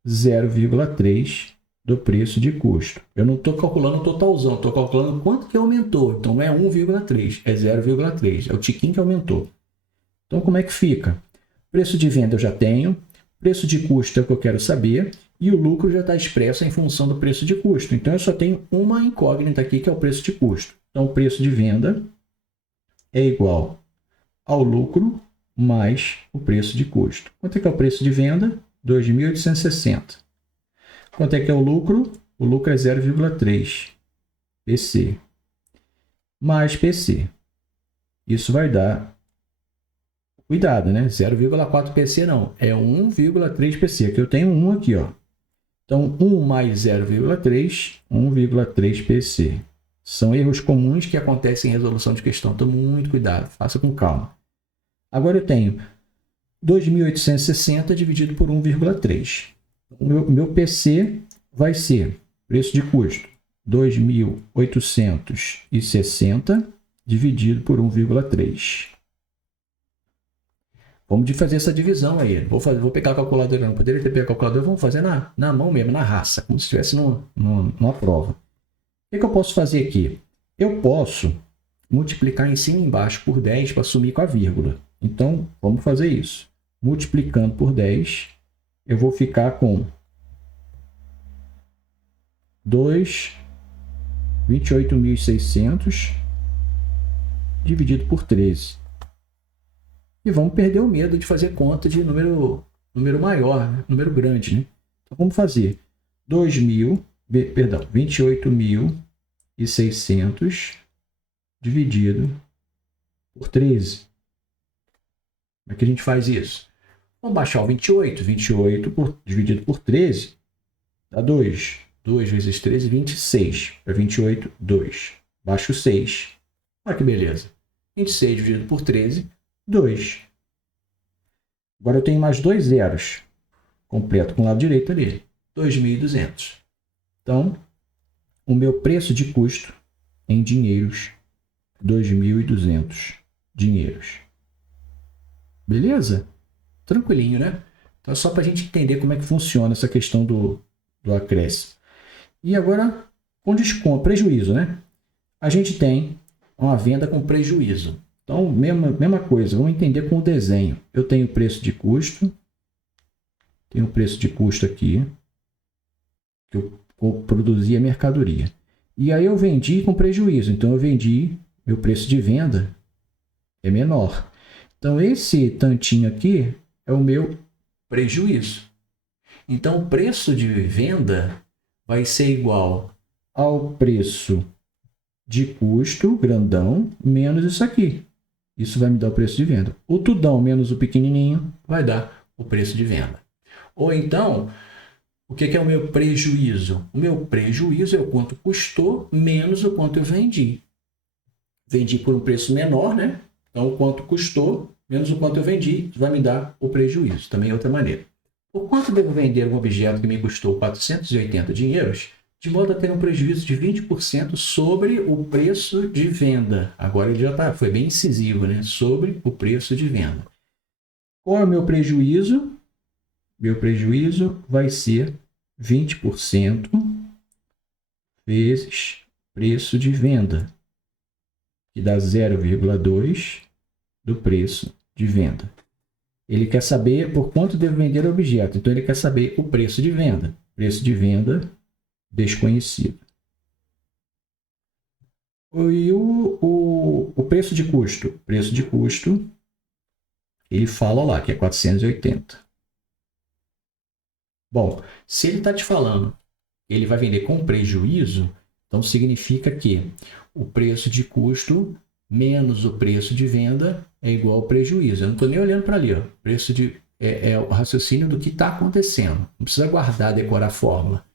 0,3 do preço de custo. Eu não estou calculando o totalzão, estou calculando quanto que aumentou. Então, não é 1,3, é 0,3. É o tiquinho que aumentou. Então, como é que fica? Preço de venda eu já tenho, preço de custo é o que eu quero saber, e o lucro já está expresso em função do preço de custo. Então, eu só tenho uma incógnita aqui, que é o preço de custo. Então, o preço de venda é igual ao lucro mais o preço de custo. Quanto é que é o preço de venda? 2.860. Quanto é que é o lucro? O lucro é 0,3 PC mais PC. Isso vai dar, cuidado, né? 0,4 PC não, é 1,3 PC. Aqui eu tenho 1 aqui, ó. Então, 1 mais 0,3, 1,3 PC. São erros comuns que acontecem em resolução de questão. Tome muito cuidado, faça com calma. Agora eu tenho 2.860 dividido por 1,3. O meu PC vai ser preço de custo 2.860 dividido por 1,3. Vamos fazer essa divisão aí. Vou pegar a calculadora. Não poderia ter pegado a calculadora. Vamos fazer na mão mesmo, na raça, como se estivesse numa prova. O que eu posso fazer aqui? Eu posso multiplicar em cima e embaixo por 10 para sumir com a vírgula. Então, vamos fazer isso. Multiplicando por 10, eu vou ficar com 28.600 dividido por 13. E vamos perder o medo de fazer conta de número maior, né? Número grande, né? Então, vamos fazer 28.600 dividido por 13. Como é que a gente faz isso? Vamos baixar o 28. 28 dividido por 13 dá 2. 2 vezes 13, 26. Para 28, 2. Baixa o 6. Olha que beleza. 26 dividido por 13, 2. Agora eu tenho mais dois zeros. Completo com o lado direito ali. 2.200. Então, o meu preço de custo em dinheiros, 2.200 dinheiros. Beleza? Tranquilinho, né? Então é só para a gente entender como é que funciona essa questão do acréscimo. E agora, com desconto, prejuízo, né? A gente tem uma venda com prejuízo. Então, mesma coisa, vamos entender com o desenho. Eu tenho preço de custo. Tenho preço de custo aqui. Que eu produzi a mercadoria. E aí eu vendi com prejuízo. Então, eu vendi, meu preço de venda é menor. Então, esse tantinho aqui é o meu prejuízo. Então, o preço de venda vai ser igual ao preço de custo, grandão, menos isso aqui. Isso vai me dar o preço de venda. O tudão menos o pequenininho vai dar o preço de venda. Ou então, O que é o meu prejuízo? O meu prejuízo é o quanto custou menos o quanto eu vendi. Vendi por um preço menor, né? Então, o quanto custou menos o quanto eu vendi vai me dar o prejuízo. Também é outra maneira. Por quanto devo vender um objeto que me custou 480 dinheiros, de modo a ter um prejuízo de 20% sobre o preço de venda? Agora ele já foi bem incisivo, né? Sobre o preço de venda. Qual é o meu prejuízo? Meu prejuízo vai ser 20% vezes preço de venda, que dá 0,2 do preço de venda. Ele quer saber por quanto devo vender o objeto, então ele quer saber o preço de venda. Preço de venda desconhecido. E o preço de custo? Preço de custo, ele fala lá que é 480. Bom, se ele está te falando que ele vai vender com prejuízo, então significa que o preço de custo menos o preço de venda é igual ao prejuízo. Eu não estou nem olhando para ali. Ó. Preço é o raciocínio do que está acontecendo. Não precisa guardar, decorar a fórmula.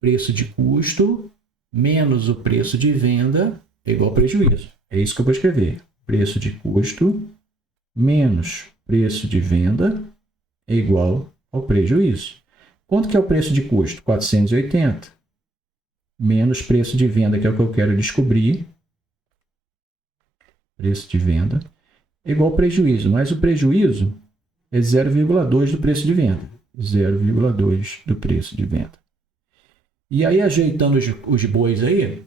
Preço de custo menos o preço de venda é igual ao prejuízo. É isso que eu vou escrever. Preço de custo menos preço de venda é igual ao prejuízo. Quanto que é o preço de custo? 480. Menos preço de venda, que é o que eu quero descobrir. Preço de venda é igual ao prejuízo. Mas o prejuízo é 0,2 do preço de venda. 0,2 do preço de venda. E aí, ajeitando os bois aí,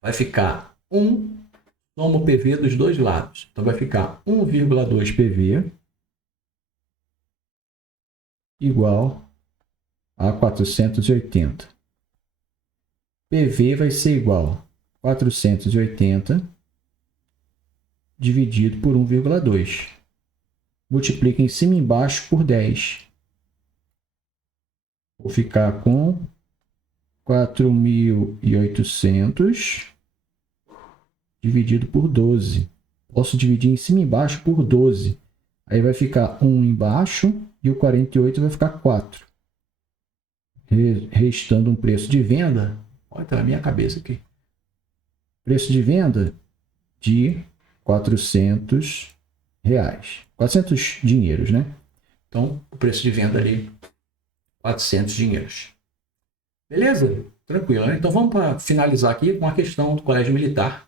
vai ficar 1, soma o PV dos dois lados. Então, vai ficar 1,2 PV igual a 480. PV vai ser igual a 480 dividido por 1,2. Multiplica em cima e embaixo por 10. Vou ficar com 4.800 dividido por 12. Posso dividir em cima e embaixo por 12. Aí vai ficar 1 embaixo e o 48 vai ficar 4. Restando um preço de venda. Olha, tá na minha cabeça aqui. Preço de venda de 400 reais. 400 dinheiros, né? Então, o preço de venda ali, 400 dinheiros. Beleza? Tranquilo, né? Então, vamos para finalizar aqui com a questão do colégio militar.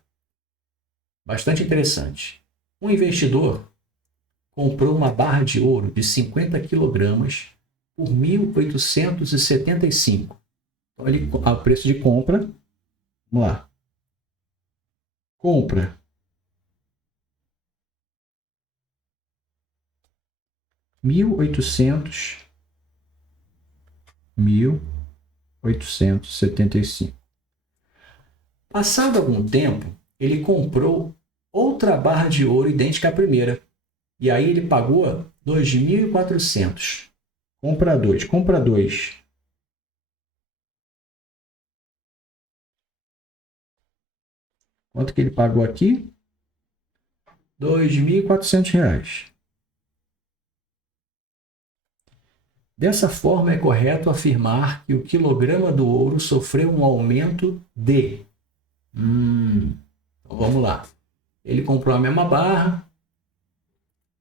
Bastante interessante. Um investidor comprou uma barra de ouro de 50 quilogramas por 1.875. Então, o preço de compra, vamos lá. Compra. $1.875. Passado algum tempo, ele comprou outra barra de ouro idêntica à primeira. E aí ele pagou 2.400. Compra 2. Compra 2. Quanto que ele pagou aqui? R$2.400. Dessa forma, é correto afirmar que o quilograma do ouro sofreu um aumento de... Então, vamos lá. Ele comprou a mesma barra,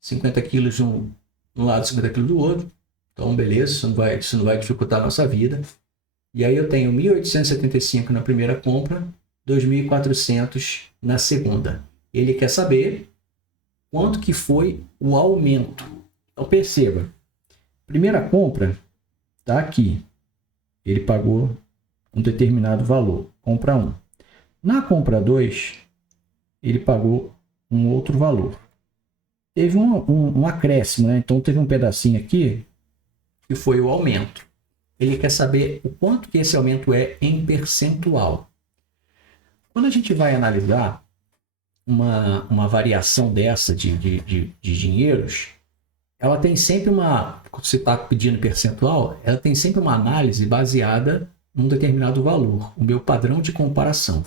50 quilos de um lado, 50 quilos do outro. Então, beleza, isso não vai dificultar a nossa vida. E aí eu tenho 1.875 na primeira compra, 2.400 na segunda. Ele quer saber quanto que foi o aumento. Então, perceba. Primeira compra está aqui. Ele pagou um determinado valor. Compra 1. Na compra 2, ele pagou um outro valor. Teve um acréscimo, né? Então teve um pedacinho aqui que foi o aumento. Ele quer saber o quanto que esse aumento é em percentual. Quando a gente vai analisar uma variação dessa de dinheiros, ela tem sempre quando você está pedindo percentual, ela tem sempre uma análise baseada num determinado valor, o meu padrão de comparação.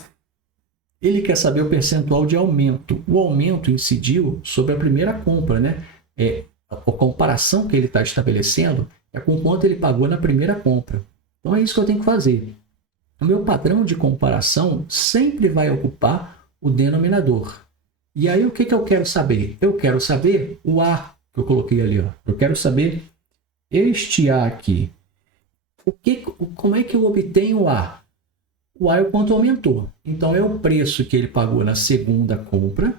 Ele quer saber o percentual de aumento. O aumento incidiu sobre a primeira compra, né? A comparação que ele está estabelecendo é com quanto ele pagou na primeira compra. Então é isso que eu tenho que fazer. O meu padrão de comparação sempre vai ocupar o denominador. E aí o que eu quero saber? Eu quero saber o A que eu coloquei ali. Ó. Eu quero saber este A aqui. Como é que eu obtenho o A? O A é o quanto aumentou. Então é o preço que ele pagou na segunda compra,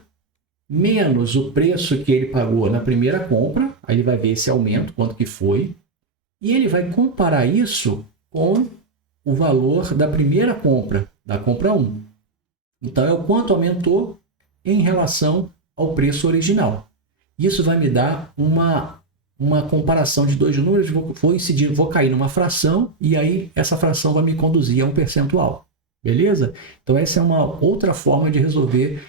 menos o preço que ele pagou na primeira compra. Aí ele vai ver esse aumento, quanto que foi. E ele vai comparar isso com o valor da primeira compra, da compra 1. Então, é o quanto aumentou em relação ao preço original. Isso vai me dar uma comparação de dois números, vou cair numa fração, e aí essa fração vai me conduzir a um percentual. Beleza? Então, essa é uma outra forma de resolver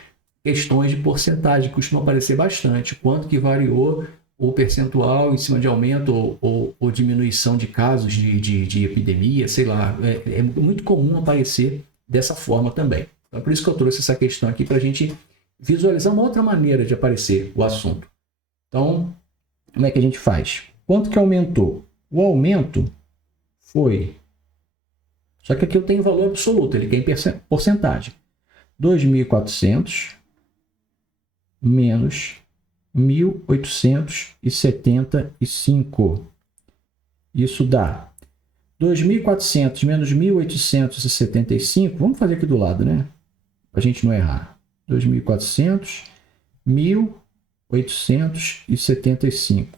questões de porcentagem, que costuma aparecer bastante. Quanto que variou o percentual em cima de aumento ou diminuição de casos de epidemia, sei lá. É muito comum aparecer dessa forma também. Então, por isso que eu trouxe essa questão aqui para a gente visualizar uma outra maneira de aparecer o assunto. Então, como é que a gente faz? Quanto que aumentou? O aumento foi... Só que aqui eu tenho valor absoluto, ele quer em porcentagem. 2.400 menos 1.875. Isso dá 2.400 menos 1.875. Vamos fazer aqui do lado, né? Para a gente não errar. 2.400, 1.875.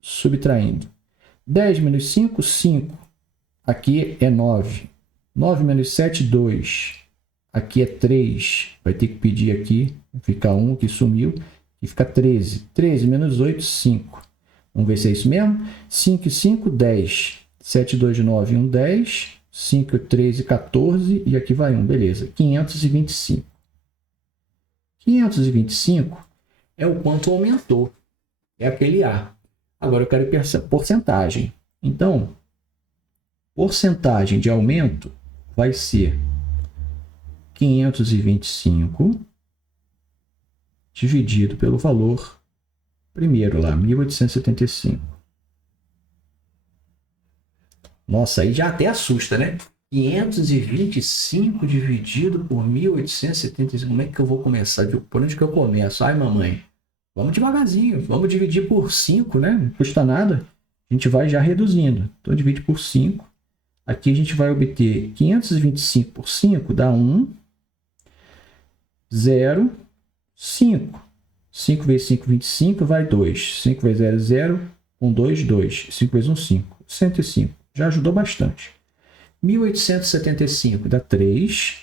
Subtraindo. 10 menos 5, 5. Aqui é 9. 9 menos 7, 2. Aqui é 3. Vai ter que pedir aqui. Fica 1 que sumiu. E fica 13. 13 menos 8, 5. Vamos ver se é isso mesmo. 5 e 5, 10. 7, 2, 9, 1, 10. 5, 13, 14. E aqui vai 1. Beleza. 525. 525 é o quanto aumentou. É aquele A. Agora eu quero porcentagem. Então, porcentagem de aumento vai ser 525 dividido pelo valor primeiro lá, 1.875. Nossa, aí já até assusta, né? 525 dividido por 1.875. Como é que eu vou começar? Por onde que eu começo? Ai, mamãe. Vamos devagarzinho. Vamos dividir por 5, né? Não custa nada. A gente vai já reduzindo. Então, divide por 5. Aqui a gente vai obter 525 por 5 dá 1, 0, 5. 5 vezes 5, 25, vai 2. 5 vezes 0, 0. 1, 2, 2. 5 vezes 1, 5. 105. Já ajudou bastante. 1.875 dá 3.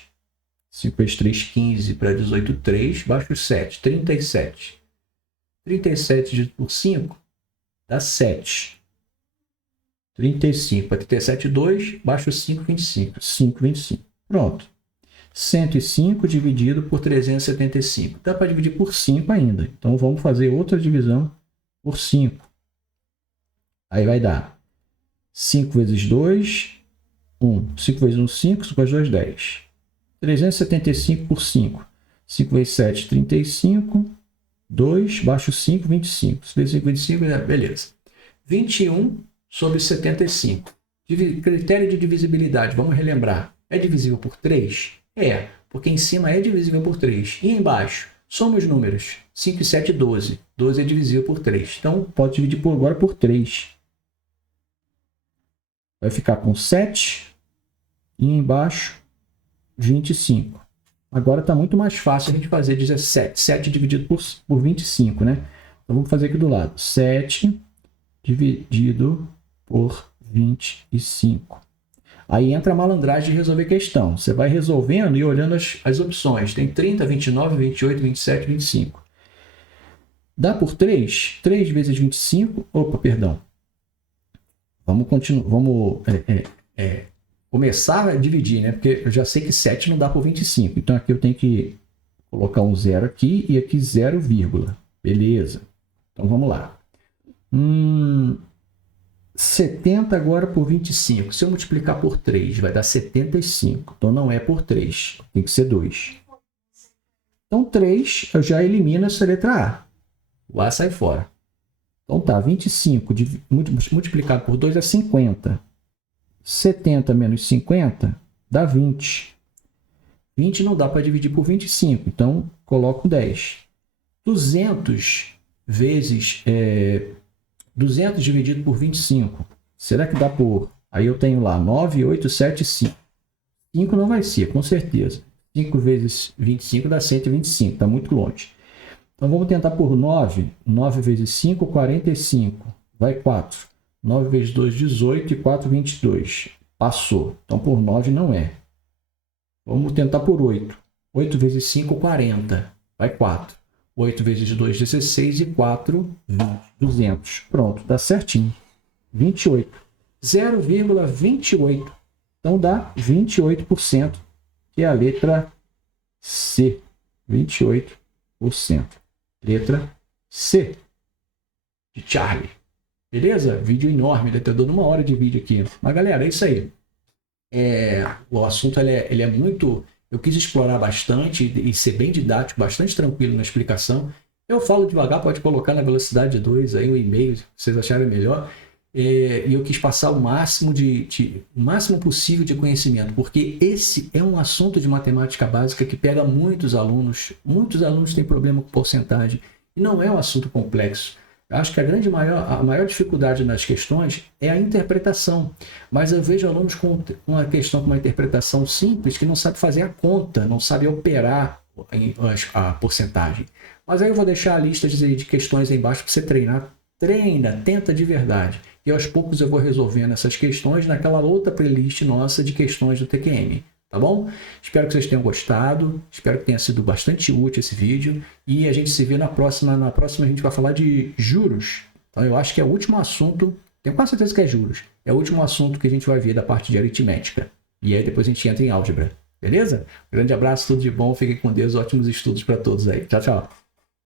5 vezes 3, 15 para 18, 3. Baixa o 7, 37. 37 dividido por 5 dá 7. 35 para 37, 2. Baixa o 5, 25. 5, 25. Pronto. 105 dividido por 375. Dá para dividir por 5 ainda. Então, vamos fazer outra divisão por 5. Aí vai dar 5 vezes 2, 1. 5 vezes 1, 5. 5 vezes 2, 10. 375 por 5. 5 vezes 7, 35. 2, baixo 5, 25. 5 vezes 5, 25, beleza. 21 sobre 75. Critério de divisibilidade, vamos relembrar. É divisível por 3? É, porque em cima é divisível por 3. E embaixo, soma os números. 5 e 7, 12. 12 é divisível por 3. Então, pode dividir agora por 3. Vai ficar com 7 e embaixo 25. Agora está muito mais fácil a gente fazer 17. 7 dividido por 25, né? Então, vamos fazer aqui do lado. 7 dividido por 25. Aí entra a malandragem de resolver questão. Você vai resolvendo e olhando as opções. Tem 30, 29, 28, 27, 25. Dá por 3? 3 vezes 25... Opa, perdão. Vamos continuar. Vamos começar a dividir, né? Porque eu já sei que 7 não dá por 25. Então, aqui eu tenho que colocar um 0 aqui e aqui 0, vírgula. Beleza. Então, vamos lá. 70 agora por 25. Se eu multiplicar por 3, vai dar 75. Então, não é por 3. Tem que ser 2. Então, 3, eu já elimino essa letra A. O A sai fora. Então tá, 25 multiplicado por 2 é 50. 70 menos 50 dá 20. 20 não dá para dividir por 25, então coloco 10. 200 vezes 200 dividido por 25. Será que dá por... Aí eu tenho lá 9, 8, 7, 5. 5 não vai ser, com certeza. 5 vezes 25 dá 125, está muito longe. Então vamos tentar por 9. 9 vezes 5, 45. Vai 4. 9 vezes 2, 18 e 4, 22. Passou. Então por 9 não é. Vamos tentar por 8. 8 vezes 5, 40. Vai 4. 8 vezes 2, 16 e 4, 20. 200. Pronto, dá certinho. 28. 0,28. Então dá 28%, que é a letra C. 28%. Letra C. De Charlie. Beleza? Vídeo enorme, ele tá dando 1 hora de vídeo aqui. Mas galera, é isso aí. O assunto ele é muito... Eu quis explorar bastante e ser bem didático, bastante tranquilo na explicação. Eu falo devagar, pode colocar na velocidade 2 aí o e-mail, se vocês acharem melhor. E eu quis passar o máximo o máximo possível de conhecimento, porque esse é um assunto de matemática básica que pega muitos alunos. Muitos alunos têm problema com porcentagem e não é um assunto complexo. Eu acho que a maior dificuldade nas questões é a interpretação, mas eu vejo alunos com uma questão com uma interpretação simples que não sabe fazer a conta, não sabe operar a porcentagem. Mas aí eu vou deixar a lista de questões aí embaixo para você treinar. Treina, tenta de verdade. E aos poucos eu vou resolvendo essas questões naquela outra playlist nossa de questões do TQM. Tá bom? Espero que vocês tenham gostado. Espero que tenha sido bastante útil esse vídeo. E a gente se vê na próxima. Na próxima a gente vai falar de juros. Então eu acho que é o último assunto. Tenho quase certeza que é juros. É o último assunto que a gente vai ver da parte de aritmética. E aí depois a gente entra em álgebra. Beleza? Grande abraço, tudo de bom. Fiquem com Deus. Ótimos estudos para todos aí. Tchau, tchau.